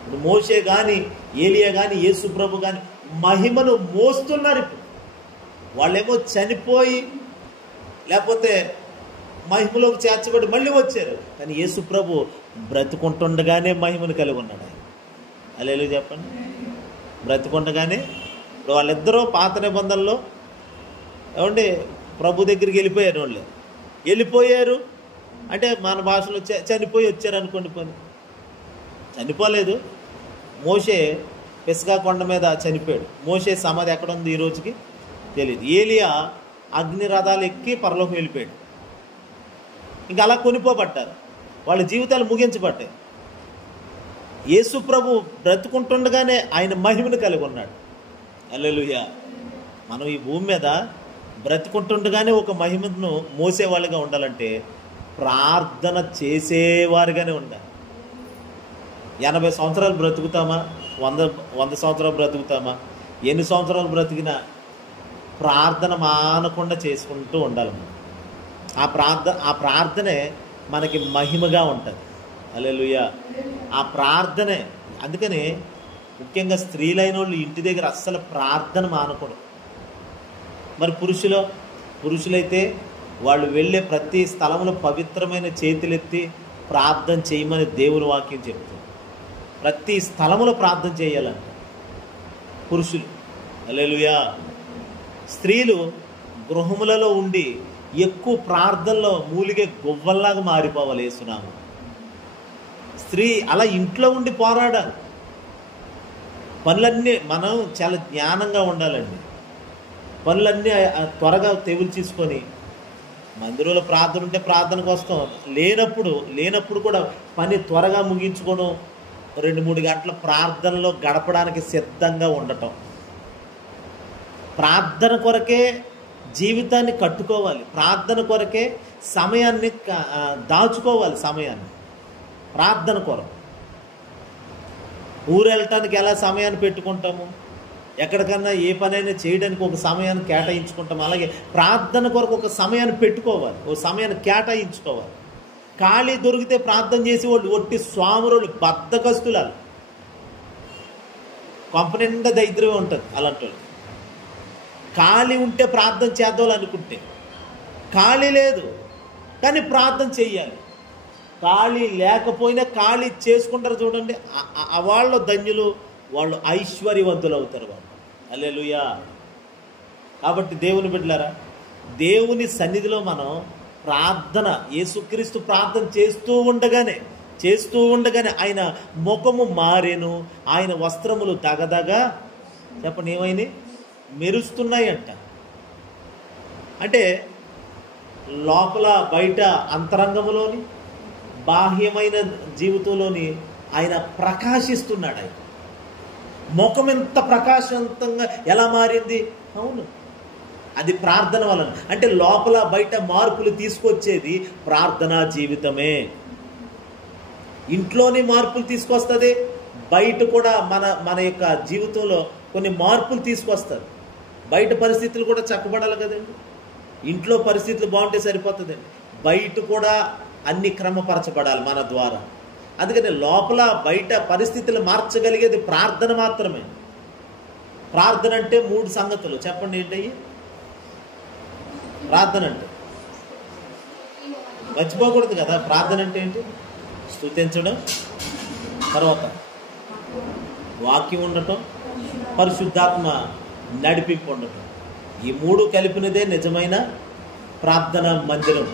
ఇప్పుడు మోషే కానీ, ఏలియా కానీ, యేసు ప్రభు కానీ మహిమను మోస్తున్నారు. ఇప్పుడు వాళ్ళేమో చనిపోయి లేకపోతే మహిమలోకి చేర్చబడి మళ్ళీ వచ్చారు. కానీ యేసు ప్రభు బ్రతుకుంటుండగానే మహిమను కలిగి ఉన్నాడు. హల్లెలూయా చెప్పండి. బ్రతుకుండగానే. ఇప్పుడు వాళ్ళిద్దరూ పాత నిబంధనలో ఏమంటే ప్రభు దగ్గరికి వెళ్ళిపోయారు అంటే మన భాషలో చనిపోయి వచ్చారు అనుకోండి. పని చనిపోలేదు. మోషే పిస్గా కొండ మీద చనిపోయాడు. మోషే సమాధి ఎక్కడ ఉంది ఈ రోజుకి తెలియదు. ఏలియా అగ్ని రథాలు ఎక్కి పరలోకం వెళ్ళిపోయాడు. ఇంకా అలా కొనిపోబడ్డారు, వాళ్ళ జీవితాలు ముగించబడ్డాయి. యేసు ప్రభు బ్రతుకుంటుండగానే ఆయన మహిమను కలిగి ఉన్నాడు. హల్లెలూయా. మనం ఈ భూమి మీద బ్రతుకుంటుండగానే ఒక మహిమను మోసేవాళ్ళుగా ఉండాలంటే ప్రార్థన చేసేవారుగానే ఉండాలి. 80 సంవత్సరాలు బ్రతుకుతామా, 100 సంవత్సరాలు బ్రతుకుతామా, ఎన్ని సంవత్సరాలు బ్రతికినా ప్రార్థన మానకుండా చేసుకుంటూ ఉండాలి. ఆ ప్రార్థనే మనకి మహిమగా ఉంటుంది. హల్లెలూయా. ఆ ప్రార్థనే. అందుకని ముఖ్యంగా స్త్రీలైన వాళ్ళు ఇంటి దగ్గర అస్సలు ప్రార్థన మానకూడదు. మరి పురుషులైతే వాళ్ళు వెళ్ళే ప్రతి స్థలంలో పవిత్రమైన చేతులెత్తి ప్రార్థన చేయమని దేవుని వాక్యం చెప్తుంది. ప్రతి స్థలంలో ప్రార్థన చేయాలంట పురుషులు. హల్లెలూయా. స్త్రీలు గృహములలో ఉండి ఎక్కువ ప్రార్థనలో మూలిగే గువ్వల్లాగా మారిపోవాలి. యేసునామం. స్త్రీ అలా ఇంట్లో ఉండి పోరాడాలి. పనులన్నీ మనం చాలా జ్ఞానంగా ఉండాలండి. పనులన్నీ త్వరగా తెగులు తీసుకొని మందిరంలో ప్రార్థన ఉంటే ప్రార్థనకు వస్తాం, లేనప్పుడు కూడా పని త్వరగా ముగించుకోవడం, 2-3 గంటల ప్రార్థనలో గడపడానికి సిద్ధంగా ఉండటం. ప్రార్థన కొరకే జీవితాన్ని కట్టుకోవాలి. ప్రార్థన కొరకే సమయాన్ని దాచుకోవాలి. సమయాన్ని ప్రార్థన కొరకు. ఊరు వెళ్ళటానికి ఎలా సమయాన్ని పెట్టుకుంటాము, ఎక్కడికన్నా ఏ పనైనా చేయడానికి ఒక సమయాన్ని కేటాయించుకుంటాము. అలాగే ప్రార్థన కొరకు ఒక సమయాన్ని పెట్టుకోవాలి, ఒక సమయాన్ని కేటాయించుకోవాలి. ఖాళీ దొరికితే ప్రార్థన చేసేవాళ్ళు ఒట్టి స్వామురులు, బద్ధకస్తులు. కొంప నిండా దరిద్రమే ఉంటుంది అలాంటి వాళ్ళు. ఖాళీ ఉంటే ప్రార్థన చేద్దాం అనుకుంటే ఖాళీ లేదు, కానీ ప్రార్థన చెయ్యాలి. ఖాళీ లేకపోయినా ఖాళీ చేసుకుంటారు చూడండి, వాళ్ళు ధన్యులు, వాళ్ళు ఐశ్వర్యవంతులు అవుతారు వాళ్ళు. హల్లెలూయా. కాబట్టి దేవుని బిడ్డలారా, దేవుని సన్నిధిలో మనం ప్రార్థన, యేసుక్రీస్తు ప్రార్థన చేస్తూ ఉండగానే ఆయన ముఖము మారేను, ఆయన వస్త్రములు దగదగా చెప్పండి ఏమైనా మెరుస్తున్నాయంట. అంటే లోపల బయట అంతరంగంలోని బాహ్యమైన జీవితంలోని ఆయన ప్రకాశిస్తున్నాడు. ఆయన ముఖం ఎంత ప్రకాశవంతంగా ఎలా మారింది? అవును, అది ప్రార్థన వలన. అంటే లోపల బయట మార్పులు తీసుకొచ్చేది ప్రార్థనా జీవితమే. ఇంట్లోని మార్పులు తీసుకొస్తుంది, బయట కూడా మన యొక్క జీవితంలో కొన్ని మార్పులు తీసుకొస్తుంది. బయట పరిస్థితులు కూడా చక్కబడాలి కదండి. ఇంట్లో పరిస్థితులు బాగుంటే సరిపోతుందండి, బయట కూడా అన్ని క్రమపరచబడాలి మన ద్వారా. అందుకని లోపల బయట పరిస్థితులు మార్చగలిగేది ప్రార్థన మాత్రమే. ప్రార్థన అంటే 3 సంగతులు చెప్పండి. ఏంటయ్యి ప్రార్థన అంటే? మర్చిపోకూడదు కదా. ప్రార్థన అంటే ఏంటి? స్తుతించడం, తర్వాత వాక్యం ఉండటం, పరిశుద్ధాత్మ నడిపింపు ఉండటం. ఈ 3 కలిపినదే నిజమైన ప్రార్థనా మందిరం.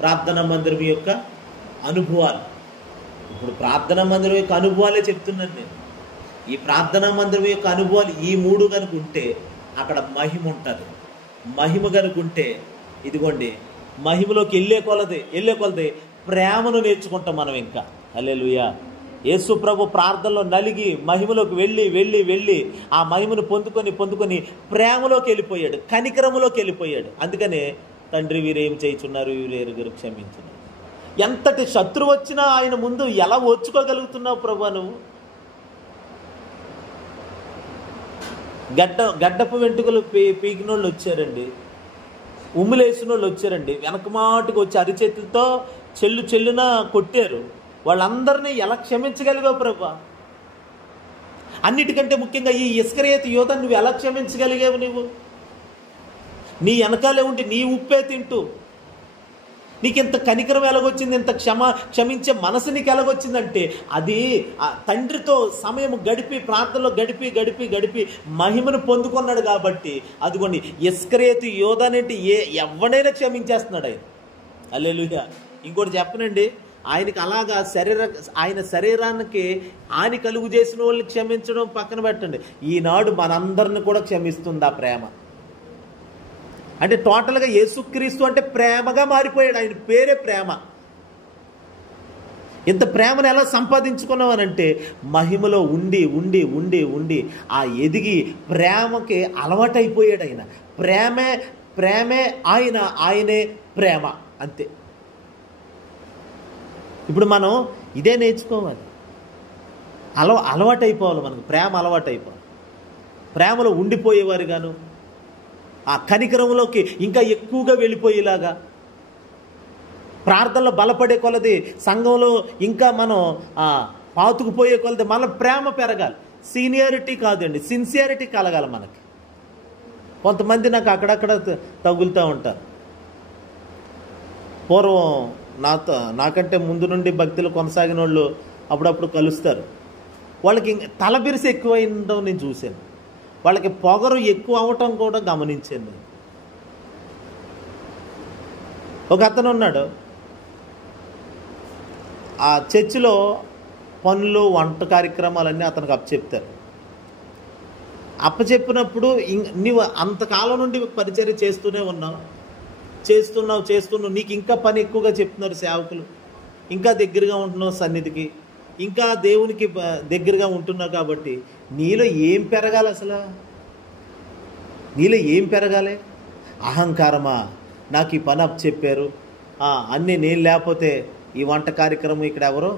ప్రార్థనా మందిరం యొక్క అనుభవాలు. ఇప్పుడు ప్రార్థనా మందిరం యొక్క అనుభవాలే చెప్తున్నాను నేను. ఈ ప్రార్థనా మందిరం యొక్క అనుభవాలు ఈ 3 కనుక ఉంటే అక్కడ మహిమ ఉంటుంది. మహిమ కనుక ఉంటే ఇదిగోండి, మహిమలోకి వెళ్ళే కొలది ప్రేమను నేర్చుకుంటాం మనం. ఇంకా హల్లెలూయా. యేసు ప్రభు ప్రార్థనలో నలిగి మహిమలోకి వెళ్ళి ఆ మహిమను పొందుకొని ప్రేమలోకి వెళ్ళిపోయాడు, కనికరములోకి వెళ్ళిపోయాడు. అందుకనే తండ్రి వీరు ఏం చేయుచున్నారు, వీరు ఎరుగరు, క్షమించున్నారు. ఎంతటి శత్రువు వచ్చినా ఆయన ముందు ఎలా ఓర్చుకోగలుగుతున్నావు ప్రభు నువ్వు? గడ్డపు వెంట్రుకలు పీకినోళ్ళు వచ్చారండి, ఉమ్ములేసిన వాళ్ళు వచ్చారండి, వెనకమాటుకు వచ్చి అరిచేతులతో చెల్లున కొట్టారు. వాళ్ళందరినీ ఎలా క్షమించగలిగావు ప్రభా? అన్నిటికంటే ముఖ్యంగా ఈ ఇస్కరియోతు యోధాను నువ్వు ఎలా క్షమించగలిగావు? నువ్వు నీ వెనకాలే ఉండి నీ ఉప్పే తింటూ నీకు ఇంత కనికరం ఎలాగొచ్చింది, ఇంత క్షమించే మనసు నీకు ఎలాగొచ్చిందంటే అది తండ్రితో సమయం గడిపి ప్రార్థనలో గడిపి మహిమను పొందుకున్నాడు కాబట్టి. అదిగోండి, ఇస్కరియోతు యోధానేంటి ఎవడైనా క్షమించేస్తున్నాడు ఆయన. హల్లెలూయా. ఇంకోటి చెప్పనండి, ఆయనకి అలాగా ఆయన శరీరానికి హాని కలుగు చేసిన వాళ్ళని క్షమించడం పక్కన పెట్టండి, ఈనాడు మనందరిని కూడా క్షమిస్తుంది ఆ ప్రేమ. అంటే టోటల్గా యేసుక్రీస్తు అంటే ప్రేమగా మారిపోయాడు. ఆయన పేరే ప్రేమ. ఇంత ప్రేమను ఎలా సంపాదించుకున్నావనంటే మహిమలో ఉండి ఆ ఎదిగి ప్రేమకి అలవాటైపోయాడు ఆయన. ప్రేమే ఆయనే ప్రేమ, అంతే. ఇప్పుడు మనం ఇదే నేర్చుకోవాలి, అలవాటైపోవాలి, మనకు ప్రేమ అలవాటైపోవాలి. ప్రేమలో ఉండిపోయేవారు గాను ఆ కనికరంలోకి ఇంకా ఎక్కువగా వెళ్ళిపోయేలాగా, ప్రార్థనలో బలపడే కొలది, సంఘంలో ఇంకా మనం పాతుకుపోయే కొలది మన ప్రేమ పెరగాలి. సీనియారిటీ కాదండి, సిన్సియారిటీ కలగాలి మనకి. కొంతమంది నాకు అక్కడక్కడ తగులుతూ ఉంటారు. పూర్వం నాకంటే ముందు నుండి భక్తులు కొనసాగిన వాళ్ళు అప్పుడప్పుడు కలుస్తారు. వాళ్ళకి తలబిరిసి ఎక్కువైందో నేను చూశాను, వాళ్ళకి పొగరు ఎక్కువ అవటం కూడా గమనించాను. ఒక అతను ఉన్నాడు, ఆ చర్చిలో పనులు వంట కార్యక్రమాలన్నీ అతనికి అప్పచెప్తారు. అప్పచెప్పినప్పుడు నీవు అంతకాలం నుండి పరిచర్య చేస్తూనే చేస్తున్నావు, నీకు ఇంకా పని ఎక్కువగా చెప్తున్నారు సేవకులు, ఇంకా దగ్గరగా ఉంటున్నావు సన్నిధికి, ఇంకా దేవునికి దగ్గరగా ఉంటున్నావు. కాబట్టి నీలో ఏం పెరగాలి? అసలు నీలో ఏం పెరగాలి? అహంకారమా? నాకు ఈ పని చెప్పారు, అన్నీ నేను లేకపోతే ఈ వంట కార్యక్రమం ఇక్కడ ఎవరో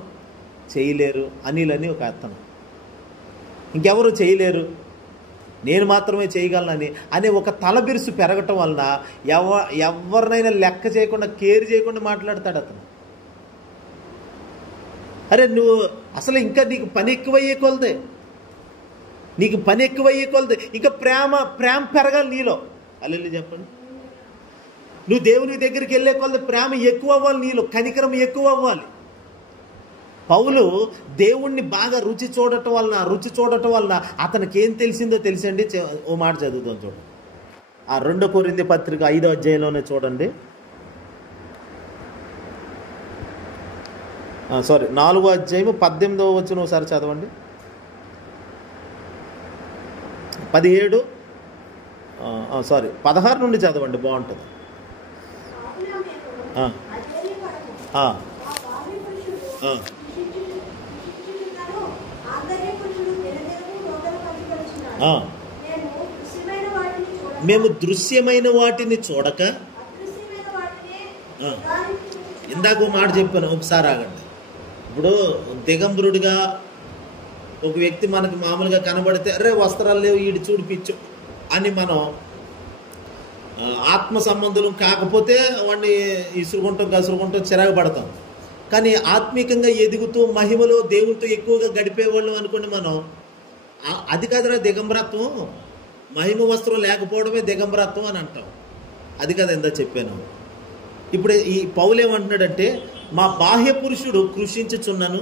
చేయలేరు అనిలని ఒక అతను, ఇంకెవరు చేయలేరు, నేను మాత్రమే చేయగలనని అనే ఒక తలబిరుసు పెరగటం వలన ఎవరినైనా లెక్క చేయకుండా, కేర్ చేయకుండా మాట్లాడతాడు అతను. అరే నువ్వు అసలు ఇంకా నీకు పని ఎక్కువయ్యే కొలదే ఇంకా ప్రేమ పెరగాలి నీలో. అల్లెల్లి చెప్పండి. నువ్వు దేవుని దగ్గరికి వెళ్ళే కొలది ప్రేమ ఎక్కువ అవ్వాలి నీలో, కనికరం ఎక్కువ అవ్వాలి. పౌలు దేవుణ్ణి బాగా రుచి చూడటం వలన అతనికి ఏం తెలిసిందో తెలుసండి. ఓ మాట చదువుతాం చూడండి, ఆ 2 కొరింథీ పత్రిక 5వ అధ్యాయంలోనే చూడండి. 4వ అధ్యాయము 18వ వచనం ఒకసారి చదవండి. 16 నుండి చదవండి, బాగుంటుంది. మేము దృశ్యమైన వాటిని చూడక, ఇందాక మాట చెప్పాను, ఒకసారి ఆగండి. ఇప్పుడు దిగంబరుడిగా ఒక వ్యక్తి మనకి మామూలుగా కనబడితే అరే వస్త్రాలు లేవు, ఈడు చూడు పిచ్చు అని మనం ఆత్మ సంబంధులు కాకపోతే వాడిని గసురుకుంటాం చిరగబడతాం. కానీ ఆత్మీకంగా ఎదుగుతూ మహిమలో దేవునితో ఎక్కువగా గడిపేవాళ్ళం అనుకోండి మనం, అది కాదురా దిగంబరత్వం, మహిమ వస్త్రం లేకపోవడమే దిగంబరత్వం అని అంటాం. అది కదా ఎంత చెప్పాను. ఇప్పుడు ఈ పౌలు ఏమంటున్నాడంటే, మా బాహ్య పురుషుడు కృషించుచున్నాను,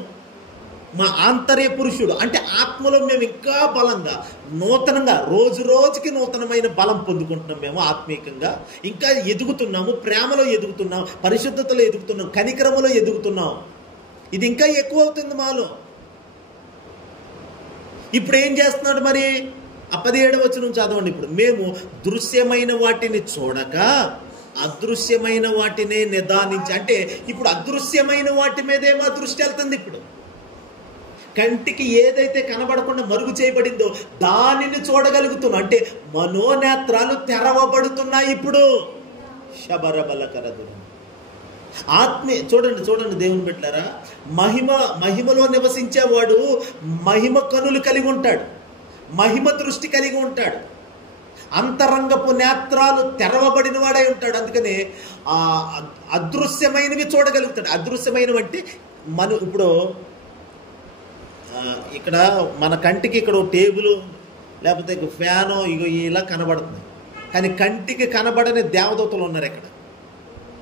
మా ఆంతర్య పురుషుడు అంటే ఆత్మలో మేము ఇంకా బలంగా నూతనంగా రోజుకి నూతనమైన బలం పొందుకుంటున్నాం. మేము ఆత్మీయంగా ఇంకా ఎదుగుతున్నాము, ప్రేమలో ఎదుగుతున్నాం, పరిశుద్ధతలో ఎదుగుతున్నాం, కనికరములో ఎదుగుతున్నాం. ఇది ఇంకా ఎక్కువ అవుతుంది మాలో. ఇప్పుడు ఏం చేస్తున్నాడు మరి? ఆ 17వ వచనం చదవండి. ఇప్పుడు మేము దృశ్యమైన వాటిని చూడక అదృశ్యమైన వాటినే నిదానించి, అంటే ఇప్పుడు అదృశ్యమైన వాటి మీదే మా దృష్టి వెళ్తుంది. ఇప్పుడు కంటికి ఏదైతే కనబడకుండా మరుగు చేయబడిందో దానిని చూడగలుగుతున్నాం. అంటే మనోనేత్రాలు తెరవబడుతున్నాయి ఇప్పుడు. శబరబలకరదు చూడండి చూడండి దేవుని బిడ్డలారా, మహిమలో నివసించేవాడు మహిమ కనులు కలిగి ఉంటాడు, మహిమ దృష్టి కలిగి ఉంటాడు, అంతరంగపు నేత్రాలు తెరవబడిన వాడై ఉంటాడు. అందుకని ఆ అదృశ్యమైనవి చూడగలుగుతాడు. అదృశ్యమైనవి అంటే ఇప్పుడు ఇక్కడ మన కంటికి ఇక్కడ టేబుల్ లేకపోతే ఫ్యాను ఇలా కనబడుతుంది, కానీ కంటికి కనబడని దేవదూతలు ఉన్నారు. ఇక్కడ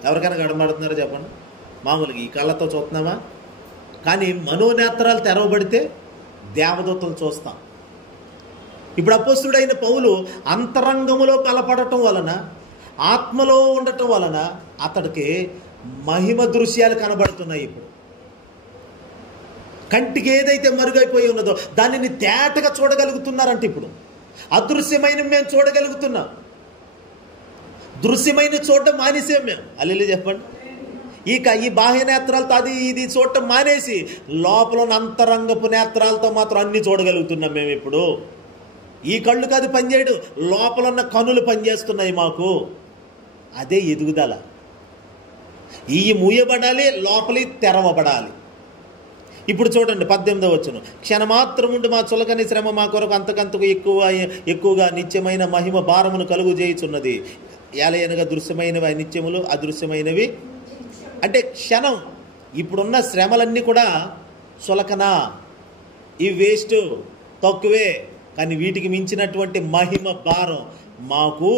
ఎవరికైనా కనబడుతున్నారో చెప్పండి? మామూలుగా ఈ కళ్ళతో చూస్తున్నామా? కానీ మనోనేత్రాలు తెరవబడితే దేవదూతలు చూస్తాం. ఇప్పుడు అపోస్తుడైన పౌలు అంతరంగములో బలపడటం వలన, ఆత్మలో ఉండటం వలన అతడికి మహిమ దృశ్యాలు కనబడుతున్నాయి. ఇప్పుడు కంటికి ఏదైతే మరుగైపోయి ఉన్నదో దానిని తేటగా చూడగలుగుతున్నారంటే ఇప్పుడు అదృశ్యమైన మేము చూడగలుగుతున్నాం. దృశ్యమైన చూడటం మానేసాం మేము. అల్లెల్లి చెప్పండి. ఈ బాహ్య నేత్రాలతో అది ఇది చూడటం మానేసి లోపల అంతరంగపు నేత్రాలతో మాత్రం అన్ని చూడగలుగుతున్నాం మేము ఇప్పుడు. ఈ కళ్ళు కాదు పనిచేయడు, లోపల ఉన్న కనులు పనిచేస్తున్నాయి మాకు. అదే ఎదుగుదల. ఈ మూయబడాలి, లోపలి తెరవబడాలి. ఇప్పుడు చూడండి 18వ వచనం, క్షణమాత్రముండి మా చులకని శ్రమ మా కొరకు అంతకంతకు ఎక్కువగా నిత్యమైన మహిమ భారమును కలుగు చేయుచున్నది. ఏలయనగా దృశ్యమైనవి నిత్యములు, అదృశ్యమైనవి అంటే క్షణం. ఇప్పుడున్న శ్రమలన్నీ కూడా చులకన, ఇవి వేస్ట్, తక్కువే. కానీ వీటికి మించినటువంటి మహిమ భారం మాకు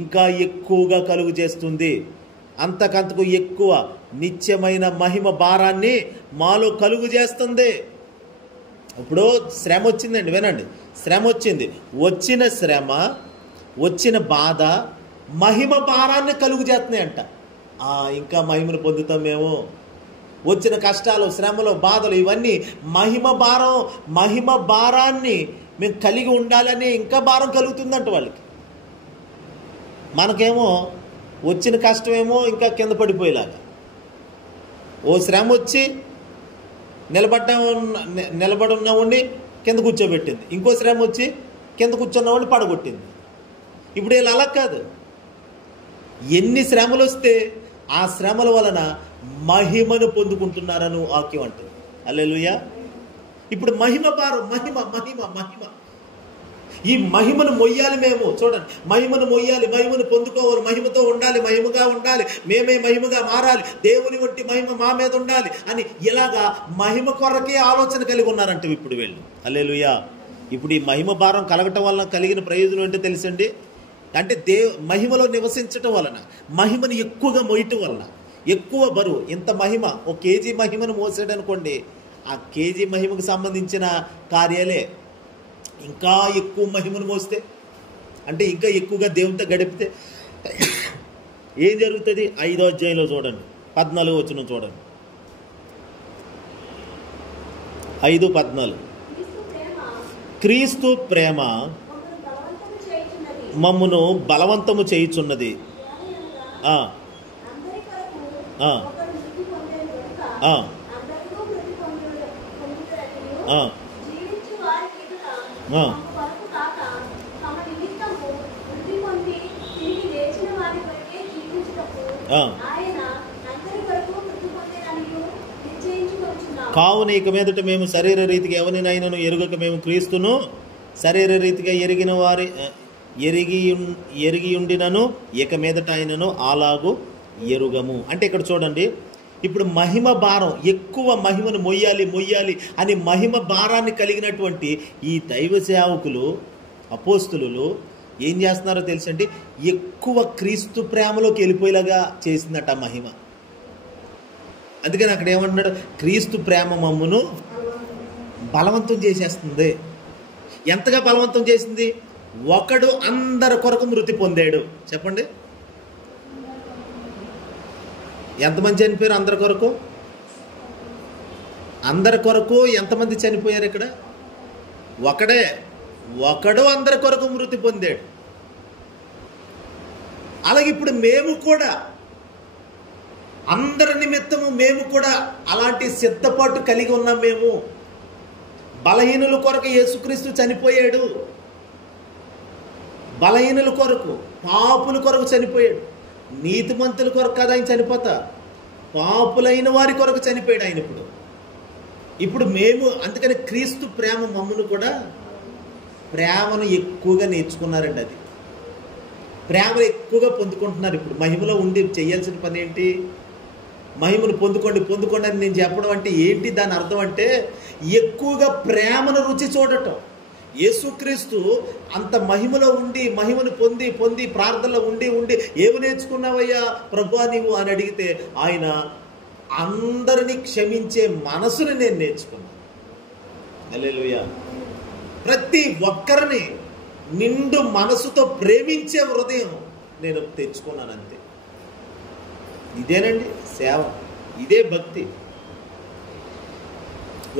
ఇంకా ఎక్కువగా కలుగు చేస్తుంది. అంతకంతకు ఎక్కువ నిత్యమైన మహిమ భారాన్ని మాలో కలుగు చేస్తుంది. ఇప్పుడు శ్రమ వచ్చిందండి, వినండి. శ్రమ వచ్చింది. వచ్చిన శ్రమ, వచ్చిన బాధ మహిమ భారాన్ని కలుగు చేస్తున్నాయి అంట. ఇంకా మహిమను పొందుతాం మేము. వచ్చిన కష్టాలు, శ్రమలు, బాధలు ఇవన్నీ మహిమ భారాన్ని మేము కలిగి ఉండాలని ఇంకా భారం కలుగుతుందంట వాళ్ళకి. మనకేమో వచ్చిన కష్టమేమో ఇంకా కింద పడిపోయేలాగా. ఓ శ్రమ వచ్చి నిలబడి ఉన్నవాడిని కింద కూర్చోబెట్టింది, ఇంకో శ్రమ వచ్చి కింద కూర్చున్నవాడిని పడగొట్టింది. ఇప్పుడు వీళ్ళు అలా కాదు. ఎన్ని శ్రమలు వస్తే ఆ శ్రమల వలన మహిమను పొందుకుంటున్నారని వాక్యం అంటుంది. హల్లెలూయా. ఇప్పుడు మహిమ భారం, మహిమ మహిమ మహిమ ఈ మహిమను మొయ్యాలి మేము. చూడండి, మహిమను మొయ్యాలి, మహిమను పొందుకోవాలి, మహిమతో ఉండాలి, మహిమగా ఉండాలి, మేమే మహిమగా మారాలి, దేవుని వంటి మహిమ మా మీద ఉండాలి అని ఇలాగా మహిమ కొరకే ఆలోచన కలిగి ఉన్నారంటే ఇప్పుడు వీళ్ళు. హల్లెలూయా. ఇప్పుడు ఈ మహిమ భారం కలగటం వలన కలిగిన ప్రయోజనం ఏంటో తెలుసండి. అంటే మహిమలో నివసించటం వలన, మహిమను ఎక్కువగా మోయటం వలన, ఎక్కువ బరువు. ఇంత మహిమ, ఒక కేజీ మహిమను మోసాడు అనుకోండి, ఆ కేజీ మహిమకు సంబంధించిన కార్యాలే. ఇంకా ఎక్కువ మహిమను మోస్తే, అంటే ఇంకా ఎక్కువగా దేవునితో గడిపితే ఏం జరుగుతుంది? 5వ అధ్యాయంలో చూడండి, 14వ వచనం చూడండి. 5:14 క్రీస్తు ప్రేమ మమ్మును బలవంతము చేయుచున్నది. కావున ఇక మీదట మేము శరీర రీతిగా ఎవరినైనాను ఎరుగక మేము క్రీస్తును శరీర రీతిగా ఎరిగిన వారి ఎరిగి ఉండినను ఇక మీదట ఆయనను అలాగూ ఎరుగము. అంటే ఇక్కడ చూడండి, ఇప్పుడు మహిమ భారం, ఎక్కువ మహిమను మొయ్యాలి అని మహిమ భారాన్ని కలిగినటువంటి ఈ దైవ సేవకులు, అపోస్తులు ఏం చేస్తున్నారో తెలుసండి, ఎక్కువ క్రీస్తు ప్రేమలోకి వెళ్ళిపోయేలాగా చేసిందట మహిమ. అందుకని అక్కడ ఏమంటున్నాడు? క్రీస్తు ప్రేమ మమ్మును బలవంతం చేసేస్తుంది. ఎంతగా బలవంతం చేసింది? ఒకడు అందరి కొరకు మృతి పొందాడు. చెప్పండి, ఎంతమంది చనిపోయారు అందరి కొరకు? అందరి కొరకు ఎంతమంది చనిపోయారు ఇక్కడ? ఒకడు అందరి కొరకు మృతి పొందాడు. అలాగే ఇప్పుడు మేము కూడా అందరి నిమిత్తము మేము కూడా అలాంటి సిద్ధపాటు కలిగి ఉన్నాం. మేము బలహీనుల కొరకు యేసుక్రీస్తు చనిపోయాడు. బలహీనుల కొరకు, పాపుల కొరకు చనిపోయాడు. నీతిమంతుల కొరకు కదా ఆయన చనిపోతా, పాపులైన వారి కొరకు చనిపోయాడు ఆయన. ఇప్పుడు మేము అందుకని క్రీస్తు ప్రేమ మమ్మను కూడా ప్రేమను ఎక్కువగా నేర్చుకున్నారండి. అది ప్రేమను ఎక్కువగా పొందుకుంటున్నారు. ఇప్పుడు మహిమలో ఉండి చేయాల్సిన పని ఏంటి? మహిమను పొందుకోండి అని నేను చెప్పడం అంటే ఏంటి? దాని అర్థం అంటే ఎక్కువగా ప్రేమను రుచి చూడటం. యేసుక్రీస్తు అంత మహిమలో ఉండి, మహిమను పొంది ప్రార్థనలో ఉండి ఏమి నేర్చుకున్నావయ్యా ప్రభువా నీవు అని అడిగితే ఆయన అందరినీ క్షమించే మనసుని నేను నేర్చుకున్నాను. హల్లెలూయా. ప్రతి ఒక్కరిని నిండు మనసుతో ప్రేమించే హృదయం నేను తెచ్చుకున్నాను. అంతే. ఇదేనండి సేవ, ఇదే భక్తి.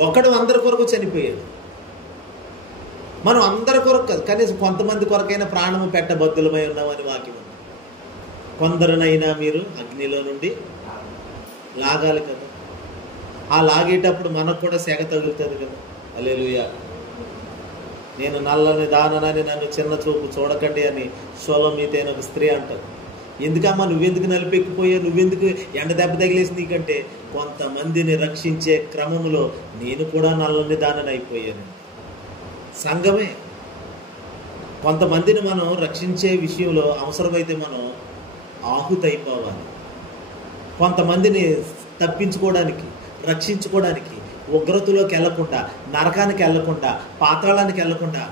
ఒకడు అందరి కొరకు చనిపోయాడు. మనం అందరి కొరకు కాదు, కనీసం కొంతమంది కొరకైనా ప్రాణము పెట్టబద్దులమై ఉన్నామని వాక్యం ఉంది. కొందరినైనా మీరు అగ్నిలో నుండి లాగాలి కదా. ఆ లాగేటప్పుడు మనకు కూడా సెగ తగులుతుంది కదా. హల్లెలూయా. నేను నల్లని దాననని నన్ను చిన్న చూపు చూడకండి అని షోలోమీతైన ఒక స్త్రీ అంటారు. ఎందుకమ్మా నువ్వెందుకు నలిపెక్కిపోయావు, నువ్వెందుకు ఎండ దెబ్బ తగిలేసి నీకంటే కొంతమందిని రక్షించే క్రమంలో నేను కూడా నల్లని దానని అయిపోయాను. సంఘమే కొంతమందిని మనం రక్షించే విషయంలో అవసరమైతే మనం ఆహుతి అయిపోవాలి. కొంతమందిని తప్పించుకోవడానికి, రక్షించుకోవడానికి, ఉగ్రతలోకి వెళ్లకుండా, నరకానికి వెళ్లకుండా, పాతాళానికి వెళ్లకుండా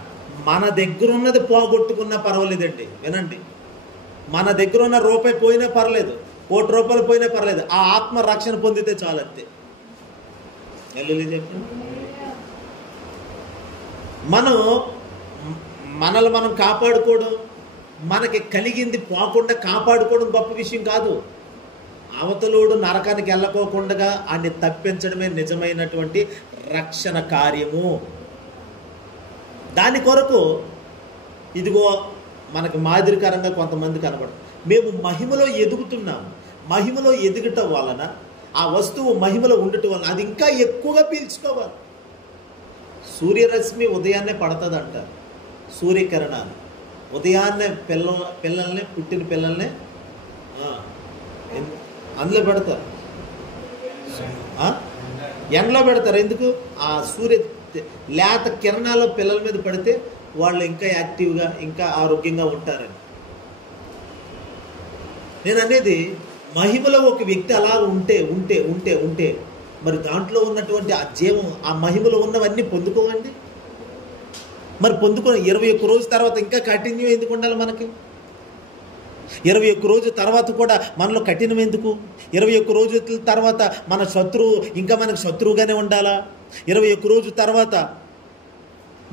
మన దగ్గర ఉన్నది పోగొట్టుకున్నా పర్వాలేదండి. వినండి, మన దగ్గర ఉన్న రూపాయి పోయినా పర్లేదు, ₹1,00,000 పోయినా పర్లేదు, ఆ ఆత్మ రక్షణ పొందితే చాలు. అంతే. చెప్పండి. మనల్ని మనం కాపాడుకోవడం, మనకి కలిగింది పోకుండా కాపాడుకోవడం గొప్ప విషయం కాదు. అవతలోడు నరకానికి వెళ్ళకోకుండా ఆయన్ని తప్పించడమే నిజమైనటువంటి రక్షణ కార్యము. దాని కొరకు ఇదిగో మనకు మాదిరికరంగా కొంతమంది కనబడదు. మేము మహిమలో ఎదుగుతున్నాము. మహిమలో ఎదగటం వలన, ఆ వస్తువు మహిమలో ఉండటం వలన అది ఇంకా ఎక్కువగా పీల్చుకోవాలి. సూర్యరశ్మి ఉదయాన్నే పడుతుంది అంటారు. సూర్యకిరణాలు ఉదయాన్నే పిల్లల్ని పుట్టిన పిల్లల్ని అందులో పెడతారు, ఎండలో పెడతారు. ఎందుకు? ఆ సూర్య లేత కిరణాలు పిల్లల మీద పడితే వాళ్ళు ఇంకా యాక్టివ్గా, ఇంకా ఆరోగ్యంగా ఉంటారని. నేను అనేది మహిమలో ఒక వ్యక్తి అలా ఉంటే ఉంటే ఉంటే ఉంటే మరి దాంట్లో ఉన్నటువంటి ఆ జీవం, ఆ మహిమలో ఉన్నవన్నీ పొందుకోవండి. మరి పొందుకొని 21 రోజు తర్వాత ఇంకా కంటిన్యూ ఎందుకు ఉండాలి? మనకి 21 రోజు తర్వాత కూడా మనలో కఠినం ఎందుకు? 21 రోజుల తర్వాత మన శత్రువు ఇంకా మనకు శత్రువుగానే ఉండాలా? 21 రోజు తర్వాత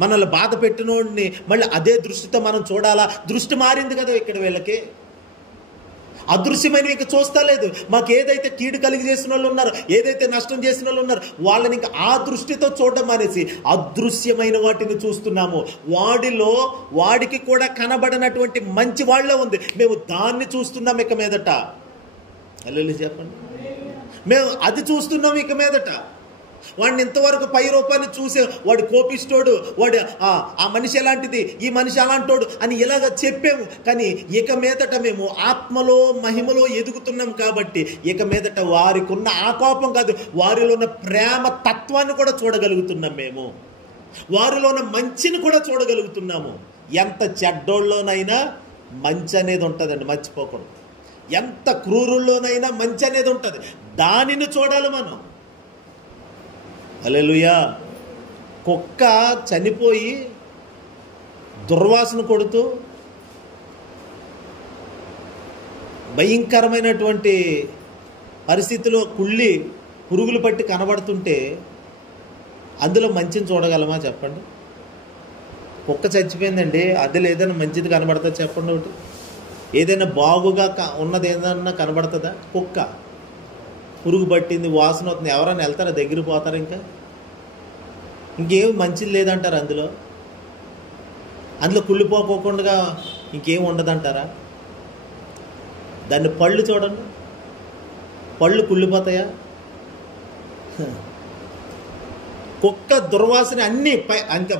మనల్ని బాధ పెట్టినోడిని మళ్ళీ అదే దృష్టితో మనం చూడాలా? దృష్టి మారింది కదా ఇక్కడ వీళ్ళకి. అదృశ్యమైనవి ఇంకా చూస్తా లేదు. మాకు ఏదైతే కీడు కలిగి చేసిన వాళ్ళు ఉన్నారు, ఏదైతే నష్టం చేసిన వాళ్ళు ఉన్నారు, వాళ్ళని ఇంకా ఆ దృష్టితో చూడడం అనేసి అదృశ్యమైన వాటిని చూస్తున్నాము. వాడికి కూడా కనబడినటువంటి మంచి వాళ్ళే ఉంది, మేము దాన్ని చూస్తున్నాం ఇక మీదట. హల్లెలూయా చెప్పండి. మేము అది చూస్తున్నాం ఇక మీదట. వాడిని ఇంతవరకు పై రూపాన్ని చూసే వాడు కోపిస్తోడు, వాడు ఆ మనిషి ఎలాంటిది, ఈ మనిషి అలాంటోడు అని ఇలాగ చెప్పాము. కానీ ఇక మీదట మేము ఆత్మలో మహిమలో ఎదుగుతున్నాం కాబట్టి ఇక మీదట వారికి ఉన్న ఆ కోపం కాదు, వారిలో ఉన్న ప్రేమ తత్వాన్ని కూడా చూడగలుగుతున్నాం. మేము వారిలో ఉన్న మంచిని కూడా చూడగలుగుతున్నాము. ఎంత చెడ్డోళ్ళలోనైనా మంచి అనేది ఉంటుందండి, మర్చిపోకూడదు. ఎంత క్రూరుల్లోనైనా మంచి అనేది ఉంటుంది, దానిని చూడాలి మనం. హల్లెలూయా. కుక్క చనిపోయి దుర్వాసన కొడుతూ భయంకరమైనటువంటి పరిస్థితిలో కుళ్ళి పురుగులు పట్టి కనబడుతుంటే అందులో మంచిని చూడగలమా చెప్పండి? కుక్క చచ్చిపోయిందండి, అందులో ఏదైనా మంచిది కనబడుతుంది చెప్పండి? ఒకటి ఏదైనా బాగుగా ఉన్నది ఏదన్నా కనబడుతుందా? కుక్క పురుగు పట్టింది, వాసన అవుతుంది, ఎవరైనా వెళ్తారా? దగ్గర పోతారా? ఇంకేం మంచిది లేదంటారు అందులో కుళ్ళిపోకోకుండా ఇంకేం ఉండదంటారా? దాన్ని పళ్ళు చూడండి, పళ్ళు కుళ్ళిపోతాయా? కుక్క దుర్వాసన అన్నీ ఇంకా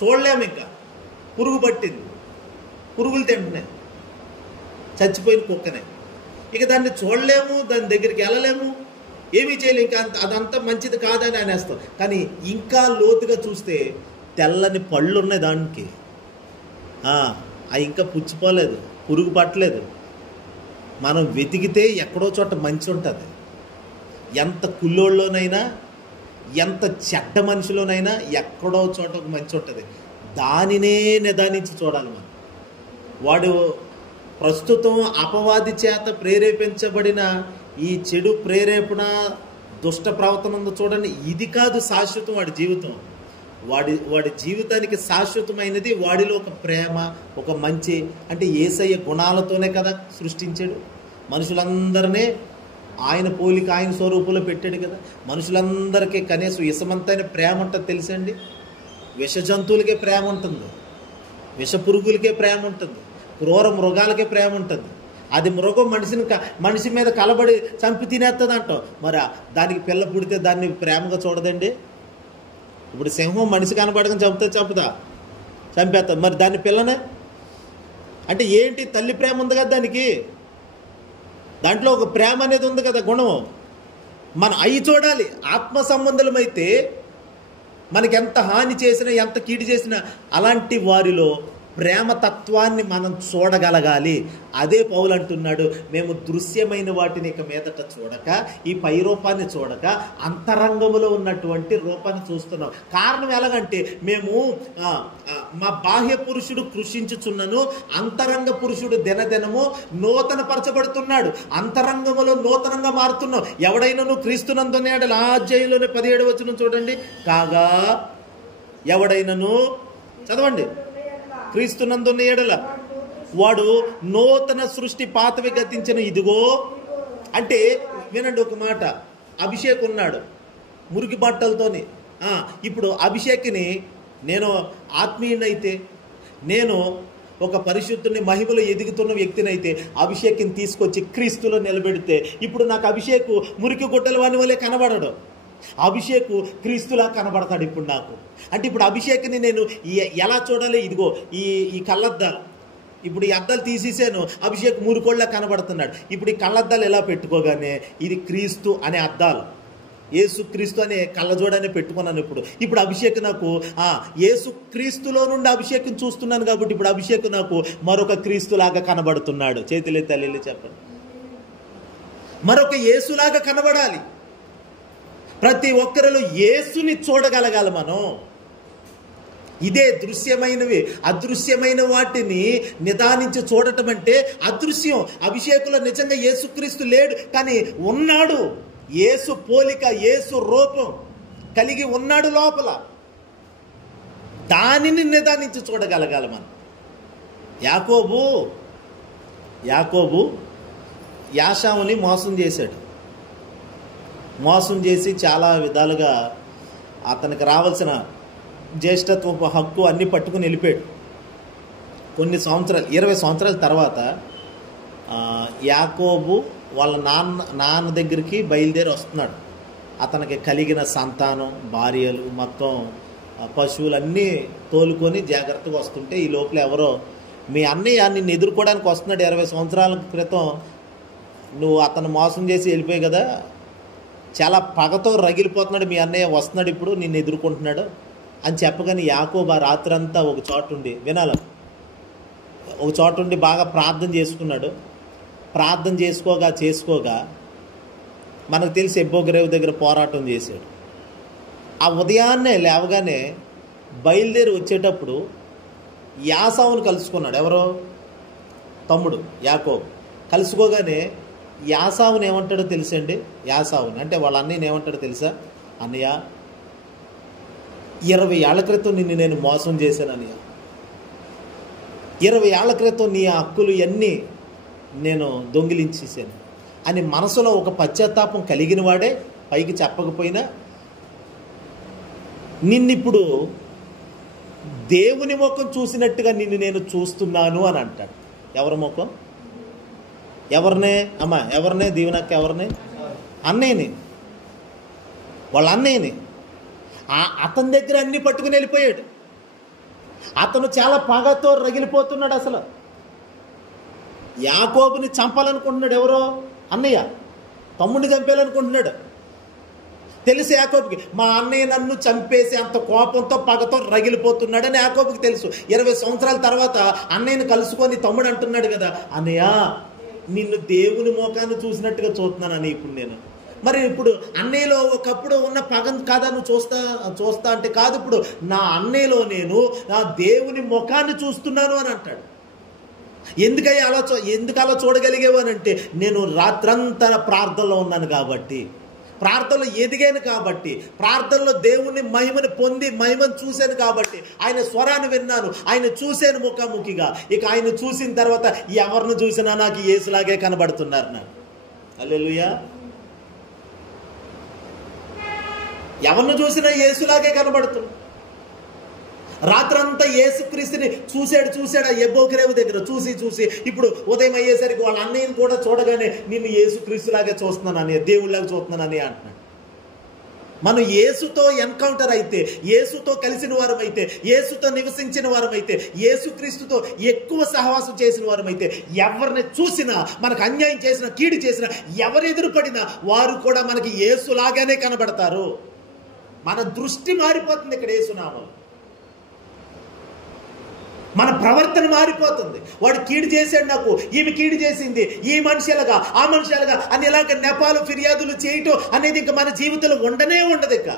చూడలేము, ఇంకా పురుగు పట్టింది, పురుగులు తింటున్నాయి చచ్చిపోయిన కుక్కనే. ఇక దాన్ని చూడలేము, దాని దగ్గరికి వెళ్ళలేము, ఏమీ చేయలేము, ఇంకా అదంతా మంచిది కాదని అనేస్తాం. కానీ ఇంకా లోతుగా చూస్తే తెల్లని పళ్ళు ఉన్నాయి దానికి, అవి ఇంకా పుచ్చిపోలేదు, పురుగు పట్టలేదు. మనం వెతికితే ఎక్కడో చోట మంచి ఉంటుంది. ఎంత కుల్లోళ్ళలోనైనా, ఎంత చెడ్డ మనిషిలోనైనా ఎక్కడో చోట ఒక మంచి ఉంటుంది. దానినే నిదానించి చూడాలి మనం. వాడు ప్రస్తుతం అపవాది చేత ప్రేరేపించబడిన ఈ చెడు ప్రేరేపణ, దుష్ట ప్రవర్తన ఉందో చూడండి, ఇది కాదు శాశ్వతం వాడి జీవితం. వాడి జీవితానికి శాశ్వతమైనది వాడిలో ఒక ప్రేమ, ఒక మంచి, అంటే యేసయ్య గుణాలతోనే కదా సృష్టించాడు. మనుషులందరినీ ఆయన పోలిక, ఆయన స్వరూపంలో పెట్టాడు కదా. మనుషులందరికీ కనీసం ఇసమంతైన ప్రేమ ఉంటుంది తెలుసండి. విష జంతువులకే ప్రేమ ఉంటుంది, విష పురుగులకే ప్రేమ ఉంటుంది, క్రూర మృగాలకే ప్రేమ ఉంటుంది. అది మృగం మనిషి మీద కలబడి చంపి తినేస్తుంది అంటాం. మరి దానికి పిల్ల పుడితే దాన్ని ప్రేమగా చూడదండి. ఇప్పుడు సింహం మనిషి కనబడకని చంపుతా చంపేస్తా, మరి దాన్ని పిల్లనే అంటే ఏంటి? తల్లి ప్రేమ ఉంది కదా దానికి, దాంట్లో ఒక ప్రేమ అనేది ఉంది కదా, గుణం. మనం అవి చూడాలి. ఆత్మ సంబంధులమైతే మనకి ఎంత హాని చేసినా, ఎంత కీడు చేసినా, అలాంటి వారిలో ప్రేమ తత్వాన్ని మనం చూడగలగాలి. అదే పౌలు అంటున్నాడు, మేము దృశ్యమైన వాటిని ఇక మీదట చూడక, ఈ పై రూపాన్ని చూడక అంతరంగములో ఉన్నటువంటి రూపాన్ని చూస్తున్నాం. కారణం ఎలాగంటే, మేము మా బాహ్య పురుషుడు కృషించుచున్నను, అంతరంగ పురుషుడు దినదినము నూతన పరచబడుతున్నాడు. అంతరంగములో నూతనంగా మారుతున్నాం. ఎవడైనాను క్రీస్తునందున్నాడు. ఆ అధ్యాయంలోనే 17వ వచనం చూడండి. కాగా ఎవడైనాను, చదవండి, క్రీస్తునందున్న ఎడల వాడు నూతన సృష్టి, పాతవి గతించిన ఇదిగో. అంటే వినండి ఒక మాట, అభిషేక్ ఉన్నాడు మురికి బట్టలతోని. ఇప్పుడు అభిషేక్ని నేను ఆత్మీయునైతే, నేను ఒక పరిశుద్ధుని మహిమలో ఎదుగుతున్న వ్యక్తినైతే అభిషేక్ని తీసుకొచ్చి క్రీస్తులో నిలబెడితే, ఇప్పుడు నాకు అభిషేక్ మురికి గుట్టల వాని వల్లే కనబడడు, అభిషేక్ క్రీస్తులా కనబడతాడు ఇప్పుడు నాకు. అంటే ఇప్పుడు అభిషేక్ని నేను ఎలా చూడాలి? ఇదిగో ఈ కళ్ళద్దాలు, ఇప్పుడు ఈ అద్దాలు తీసేసాను, అభిషేక్ మురికోళ్ళ కనబడుతున్నాడు. ఇప్పుడు ఈ కళ్ళద్దాలు ఎలా పెట్టుకోగానే ఇది క్రీస్తు అనే అద్దాలు, యేసు క్రీస్తు అనే కళ్ళజోడనే పెట్టుకున్నాను. ఇప్పుడు అభిషేక్ నాకు యేసు క్రీస్తులో నుండి అభిషేక్ని చూస్తున్నాను కాబట్టి ఇప్పుడు అభిషేక్ నాకు మరొక క్రీస్తులాగా కనబడుతున్నాడు. చేతులే తల్లి చెప్పండి, మరొక యేసులాగా కనబడాలి. ప్రతి ఒక్కరిలో యేసుని చూడగలగాలి మనం. ఇదే దృశ్యమైనవి. అదృశ్యమైన వాటిని నిదానించి చూడటం అంటే అదృశ్యం. అభిషేకులో నిజంగా యేసుక్రీస్తు లేడు, కానీ ఉన్నాడు. యేసు పోలిక, యేసు రూపం కలిగి ఉన్నాడు లోపల. దానిని నిదానించి చూడగలగాలి మనం. యాకోబు యాషావుని మోసం చేశాడు. మోసం చేసి చాలా విధాలుగా అతనికి రావాల్సిన జ్యేష్ఠత్వపు హక్కు అన్నీ పట్టుకుని వెళ్ళిపోయాడు. కొన్ని సంవత్సరాలు, 20 సంవత్సరాల తర్వాత యాకోబు వాళ్ళ నాన్న దగ్గరికి బయలుదేరి వస్తున్నాడు. అతనికి కలిగిన సంతానం, భార్యలు, మొత్తం పశువులన్నీ తోలుకొని జాగ్రత్తగా వస్తుంటే ఈ లోపల ఎవరో, మీ అన్నయ్య నిన్ను ఎదుర్కోవడానికి వస్తున్నాడు, 20 సంవత్సరాల క్రితం నువ్వు అతను మోసం చేసి వెళ్ళిపోయావు కదా, చాలా పగతో రగిలిపోతున్నాడు మీ అన్నయ్య, వస్తున్నాడు ఇప్పుడు నిన్ను ఎదుర్కొంటున్నాడు అని చెప్పగానే యాకోబు ఆ రాత్రంతా ఒక చోటుండి వినాలి, ఒక చోటుండి బాగా ప్రార్థన చేసుకున్నాడు. ప్రార్థన చేసుకోగా మనకు తెలిసి ఎబ్బోగ్రేవ్ దగ్గర పోరాటం చేశాడు. ఆ ఉదయాన్నే లేవగానే బయలుదేరి వచ్చేటప్పుడు యాసావును కలుసుకున్నాడు. ఎవరో తమ్ముడు యాకోబు. కలుసుకోగానే యాసావుని ఏమంటాడో తెలుసండి? యాసావుని అంటే వాళ్ళ అన్నయ్యని ఏమంటాడో తెలుసా? అన్నయ్య, 20 ఏళ్ల క్రితం నిన్ను నేను మోసం చేశాను అన్నయ్య. 20 ఏళ్ల క్రితం నీ హక్కులు ఇవన్నీ నేను దొంగిలించేసాను అని మనసులో ఒక పశ్చాత్తాపం కలిగిన వాడే పైకి చెప్పకపోయినా నిన్నిప్పుడు దేవుని ముఖం చూసినట్టుగా నిన్ను నేను చూస్తున్నాను అని అంటాడు. ఎవరి ముఖం? ఎవరినే అమ్మా, ఎవరినే దీవెనక్క, ఎవరిని? అన్నయ్యని, వాళ్ళ అన్నయ్యని. అతని దగ్గర అన్ని పట్టుకుని వెళ్ళిపోయాడు. అతను చాలా పగతో రగిలిపోతున్నాడు. అసలు యాకోబుని చంపాలనుకుంటున్నాడు. ఎవరో అన్నయ్య తమ్ముడిని చంపేయాలనుకుంటున్నాడు. తెలుసు యాకోబుకి, మా అన్నయ్య నన్ను చంపేసి అంత కోపంతో పగతో రగిలిపోతున్నాడని యాకోబుకి తెలుసు. 20 సంవత్సరాల తర్వాత అన్నయ్యని కలుసుకొని తమ్ముడు అంటున్నాడు కదా, అన్నయ్య నిన్ను దేవుని మోకాన్ని చూసినట్టుగా చూస్తున్నాను అని ఇప్పుడు నేను. మరి ఇప్పుడు అన్నయ్యలో ఒకప్పుడు ఉన్న పగం కాదా నువ్వు చూస్తా అంటే, కాదు, ఇప్పుడు నా అన్నయ్యలో నేను నా దేవుని ముఖాన్ని చూస్తున్నాను అని అంటాడు. ఎందుకు అలా చూడగలిగేవు అని అంటే, నేను రాత్రంతా ప్రార్థనలో ఉన్నాను కాబట్టి, ప్రార్థనలో ఎదిగాను కాబట్టి, ప్రార్థనలో దేవుని మహిమని పొంది మహిమను చూశాను కాబట్టి, ఆయన స్వరాన్ని విన్నాను, ఆయన చూశాను ముఖాముఖిగా. ఇక ఆయన చూసిన తర్వాత ఎవరిని చూసినా నాకు యేసులాగే కనబడుతున్నారు. నాకు హల్లెలూయా. ఎవరిని చూసినా యేసులాగే కనబడుతుంది. రాత్రంతా యేసుక్రీస్తుని చూశాడు ఆ ఎబ్బోకిరేవు దగ్గర. చూసి ఇప్పుడు ఉదయం అయ్యేసరికి వాళ్ళ అన్నయ్యని కూడా చూడగానే నిన్ను యేసుక్రీస్తులాగే చూస్తున్నానని, దేవుళ్ళలాగా చూస్తున్నానని అంటున్నాడు. మనం యేసుతో ఎన్కౌంటర్ అయితే, యేసుతో కలిసిన వారమైతే, యేసుతో నివసించిన వారమైతే, యేసుక్రీస్తుతో ఎక్కువ సహవాసం చేసిన వారమైతే, ఎవరిని చూసినా, మనకు అన్యాయం చేసినా, కీడు చేసినా, ఎవరు ఎదురుపడినా వారు కూడా మనకి యేసులాగానే కనబడతారు. మన దృష్టి మారిపోతుంది ఇక్కడ యేసునామం. మన ప్రవర్తన మారిపోతుంది. వాడు కీడు చేశాడు నాకు, ఈమె కీడు చేసింది, ఈ మనిషిలాగా ఆ మనిషిలాగా అని ఇలాగ నెపాలు ఫిర్యాదులు చేయటం అనేది ఇంకా మన జీవితంలో ఉండనే ఉండదు. ఇక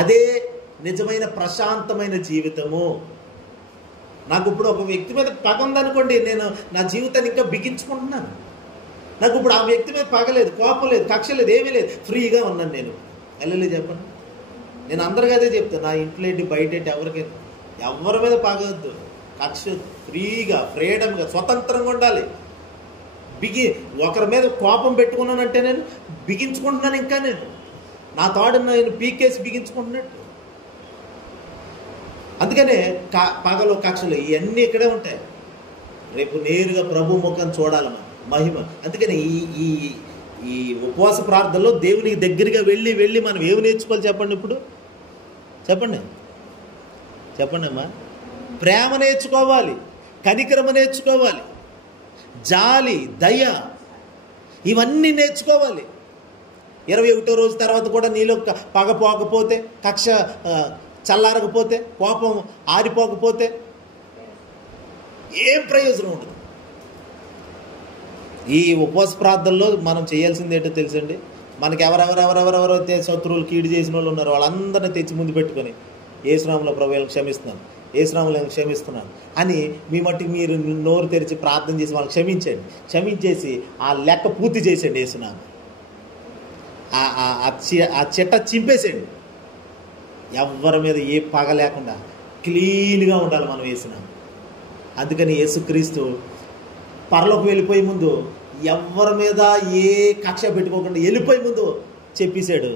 అదే నిజమైన ప్రశాంతమైన జీవితము. నాకు ఇప్పుడు ఒక వ్యక్తి మీద పగ ఉందనుకోండి, నేను నా జీవితాన్ని ఇంకా బిగించుకుంటున్నాను. నాకు ఇప్పుడు ఆ వ్యక్తి మీద పగలేదు, కోపం లేదు, కక్ష లేదు, ఏమీ లేదు, ఫ్రీగా ఉన్నాను నేను. వెళ్ళలేదు చెప్పండి. నేను అందరికీ అదే చెప్తాను, నా ఇంట్లో ఏంటి బయట ఏంటి ఎవరి మీద పగవద్దు, కక్ష, ఫ్రీగా ఫ్రీడమ్గా స్వతంత్రంగా ఉండాలి. ఒకరి మీద కోపం పెట్టుకున్నానంటే నేను బిగించుకుంటున్నాను. ఇంకా నేను నా తాడు నేను పీకేసి బిగించుకుంటున్నట్టు. అందుకనే పగలు కక్షలు ఇవన్నీ ఇక్కడే ఉంటాయి. రేపు నేరుగా ప్రభు ముఖం చూడాలి మనం, మహిమ. అందుకని ఈ ఉపవాస ప్రార్థనలో దేవునికి దగ్గరగా వెళ్ళి మనం ఏమి నేర్చుకోవాలి చెప్పండి. ఇప్పుడు చెప్పండి అమ్మా. ప్రేమ నేర్చుకోవాలి, కనికరమ నేర్చుకోవాలి, జాలి, దయ, ఇవన్నీ నేర్చుకోవాలి. 21వ రోజు తర్వాత కూడా నీలో పగ పోకపోతే, కక్ష చల్లారకపోతే, కోపం ఆరిపోకపోతే ఏం ప్రయోజనం ఉండదు. ఈ ఉపవాస ప్రార్థనలో మనం చేయాల్సింది ఏంటో తెలుసండి. మనకి ఎవరెవరైతే శత్రువులు కీడు చేసిన వాళ్ళు ఉన్నారో వాళ్ళందరినీ తెచ్చి ముందు పెట్టుకొని, యేసునామములో ప్రభువులను క్షమిస్తున్నాను, యేసునామములో క్షమిస్తున్నాను అని మీ మట్టికి మీరు నోరు తెరిచి ప్రార్థన చేసి వాళ్ళని క్షమించేసి ఆ లెక్క పూర్తి చేసేయండి. యేసునామం ఆ చిట్ట చింపేసేయండి. ఎవరి మీద ఏ పగ లేకుండా క్లీన్గా ఉండాలి మనం యేసునామం. అందుకని యేసుక్రీస్తు పరలోకి వెళ్ళిపోయే ముందు ఎవరి మీద ఏ కక్ష పెట్టుకోకుండా వెళ్ళిపోయే ముందు చెప్పేశాడు,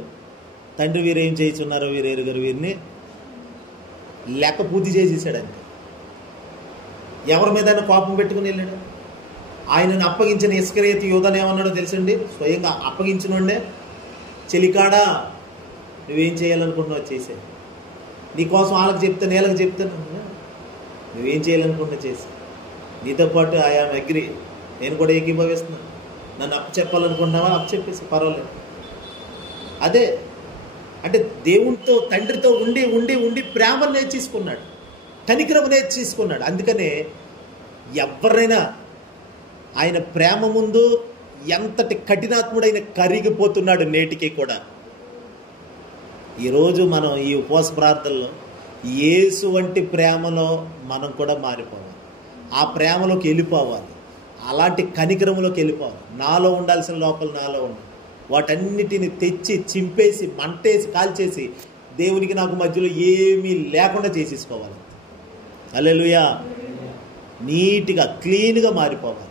తండ్రి వీరేం చేయించున్నారో వీరెరుగరు, వీరిని లెక్క పూర్తి చేసేసాడు. అంతే. ఎవరి మీద కోపం పెట్టుకుని వెళ్ళాడు. ఆయనను అప్పగించిన ఇస్కరియోతు యూదాను ఏమన్నాడో తెలుసండి. స్వయంగా అప్పగించినోడే, చెలికాడా నువ్వేం చేయాలనుకుంటున్నావు చేసే, నీకోసం వాళ్ళకి చెప్తాను వీళ్ళకి చెప్తాను, నువ్వేం చేయాలనుకుంటున్నా చేసి, నీతో పాటు ఐఆమ్ అగ్రీ, నేను కూడా ఏకీభవిస్తున్నాను, నన్ను అప్పు చెప్పాలనుకుంటున్నావా అప్పు చెప్పేసి పర్వాలేదు. అదే అంటే దేవునితో తండ్రితో ఉండి ఉండి ఉండి ప్రేమను నేర్చేసుకున్నాడు, కనికరం నేర్చేసుకున్నాడు. అందుకనే ఎవరైనా ఆయన ప్రేమ ముందు ఎంతటి కఠినాత్ముడైన కరిగిపోతున్నాడు నేటికి కూడా. ఈరోజు మనం ఈ ఉపవాస ప్రార్థనలో యేసు వంటి ప్రేమలో మనం కూడా మారిపోవాలి, ఆ ప్రేమలోకి వెళ్ళిపోవాలి, అలాంటి కనికరంలోకి వెళ్ళిపోవాలి. నాలో ఉండాల్సిన లోపల నాలో ఉండాలి. వాటన్నిటిని తెచ్చి చింపేసి మంటేసి కాల్చేసి దేవునికి నాకు మధ్యలో ఏమీ లేకుండా చేసేసుకోవాలి. హల్లెలూయా. నీట్గా క్లీన్గా మారిపోవాలి.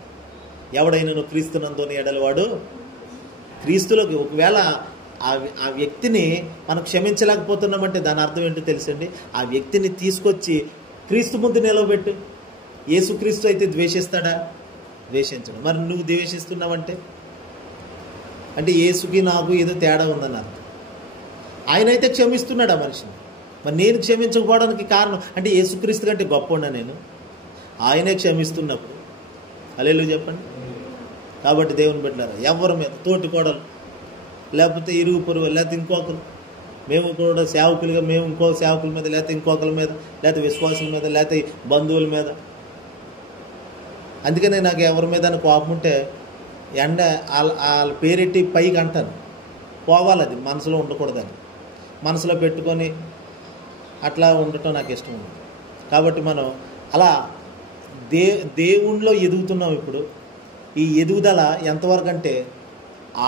ఎవడైనా నువ్వు క్రీస్తునందుని ఎడలవాడు క్రీస్తులోకి. ఒకవేళ ఆ వ్యక్తిని మనం క్షమించలేకపోతున్నామంటే దాని అర్థం ఏంటో తెలుసండి. ఆ వ్యక్తిని తీసుకొచ్చి క్రీస్తు ముందు నిలవబెట్టు. యేసుక్రీస్తు అయితే ద్వేషిస్తాడా? ద్వేషించడం. మరి నువ్వు ద్వేషిస్తున్నావంటే అంటే యేసుకి నాకు ఏదో తేడా ఉందని అర్థం. ఆయన అయితే క్షమిస్తున్నాడు ఆ మనిషిని. మరి నేను క్షమించకపోవడానికి కారణం అంటే యేసుక్రీస్తు కంటే గొప్ప నేను, ఆయనే క్షమిస్తున్నప్పుడు హల్లెలూయా చెప్పండి. కాబట్టి దేవుని బిడ్డలారా, ఎవరి మీద తోటి కోడలు లేకపోతే ఇరుగు పొరుగు లేకపోతే ఇంకొకరు, మేము కూడా సేవకులుగా మేము ఇంకో సేవకుల మీద లేకపోతే ఇంకొకరి మీద లేకపోతే విశ్వాసుల మీద లేకపోతే బంధువుల మీద, అందుకనే నాకు ఎవరి మీద కోపం ఉంటే ఎండ వాళ్ళ పేరెట్టి పైకి అంటాను, పోవాలి, అది మనసులో ఉండకూడదని. మనసులో పెట్టుకొని అట్లా ఉండటం నాకు ఇష్టం ఉంది. కాబట్టి మనం అలా దేవుణ్ణిలో ఎదుగుతున్నాం. ఇప్పుడు ఈ ఎదుగుదల ఎంతవరకు అంటే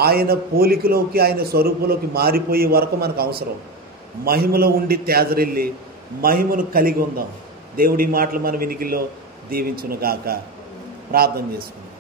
ఆయన పోలికలోకి ఆయన స్వరూపంలోకి మారిపోయే వరకు మనకు అవసరం. మహిమలో ఉండి తేజరిల్లి మహిమను కలిగి ఉందాం. దేవుడి మాటలు మన వినికిల్లో దీవించును గాక. ప్రార్థన చేసుకుందాం.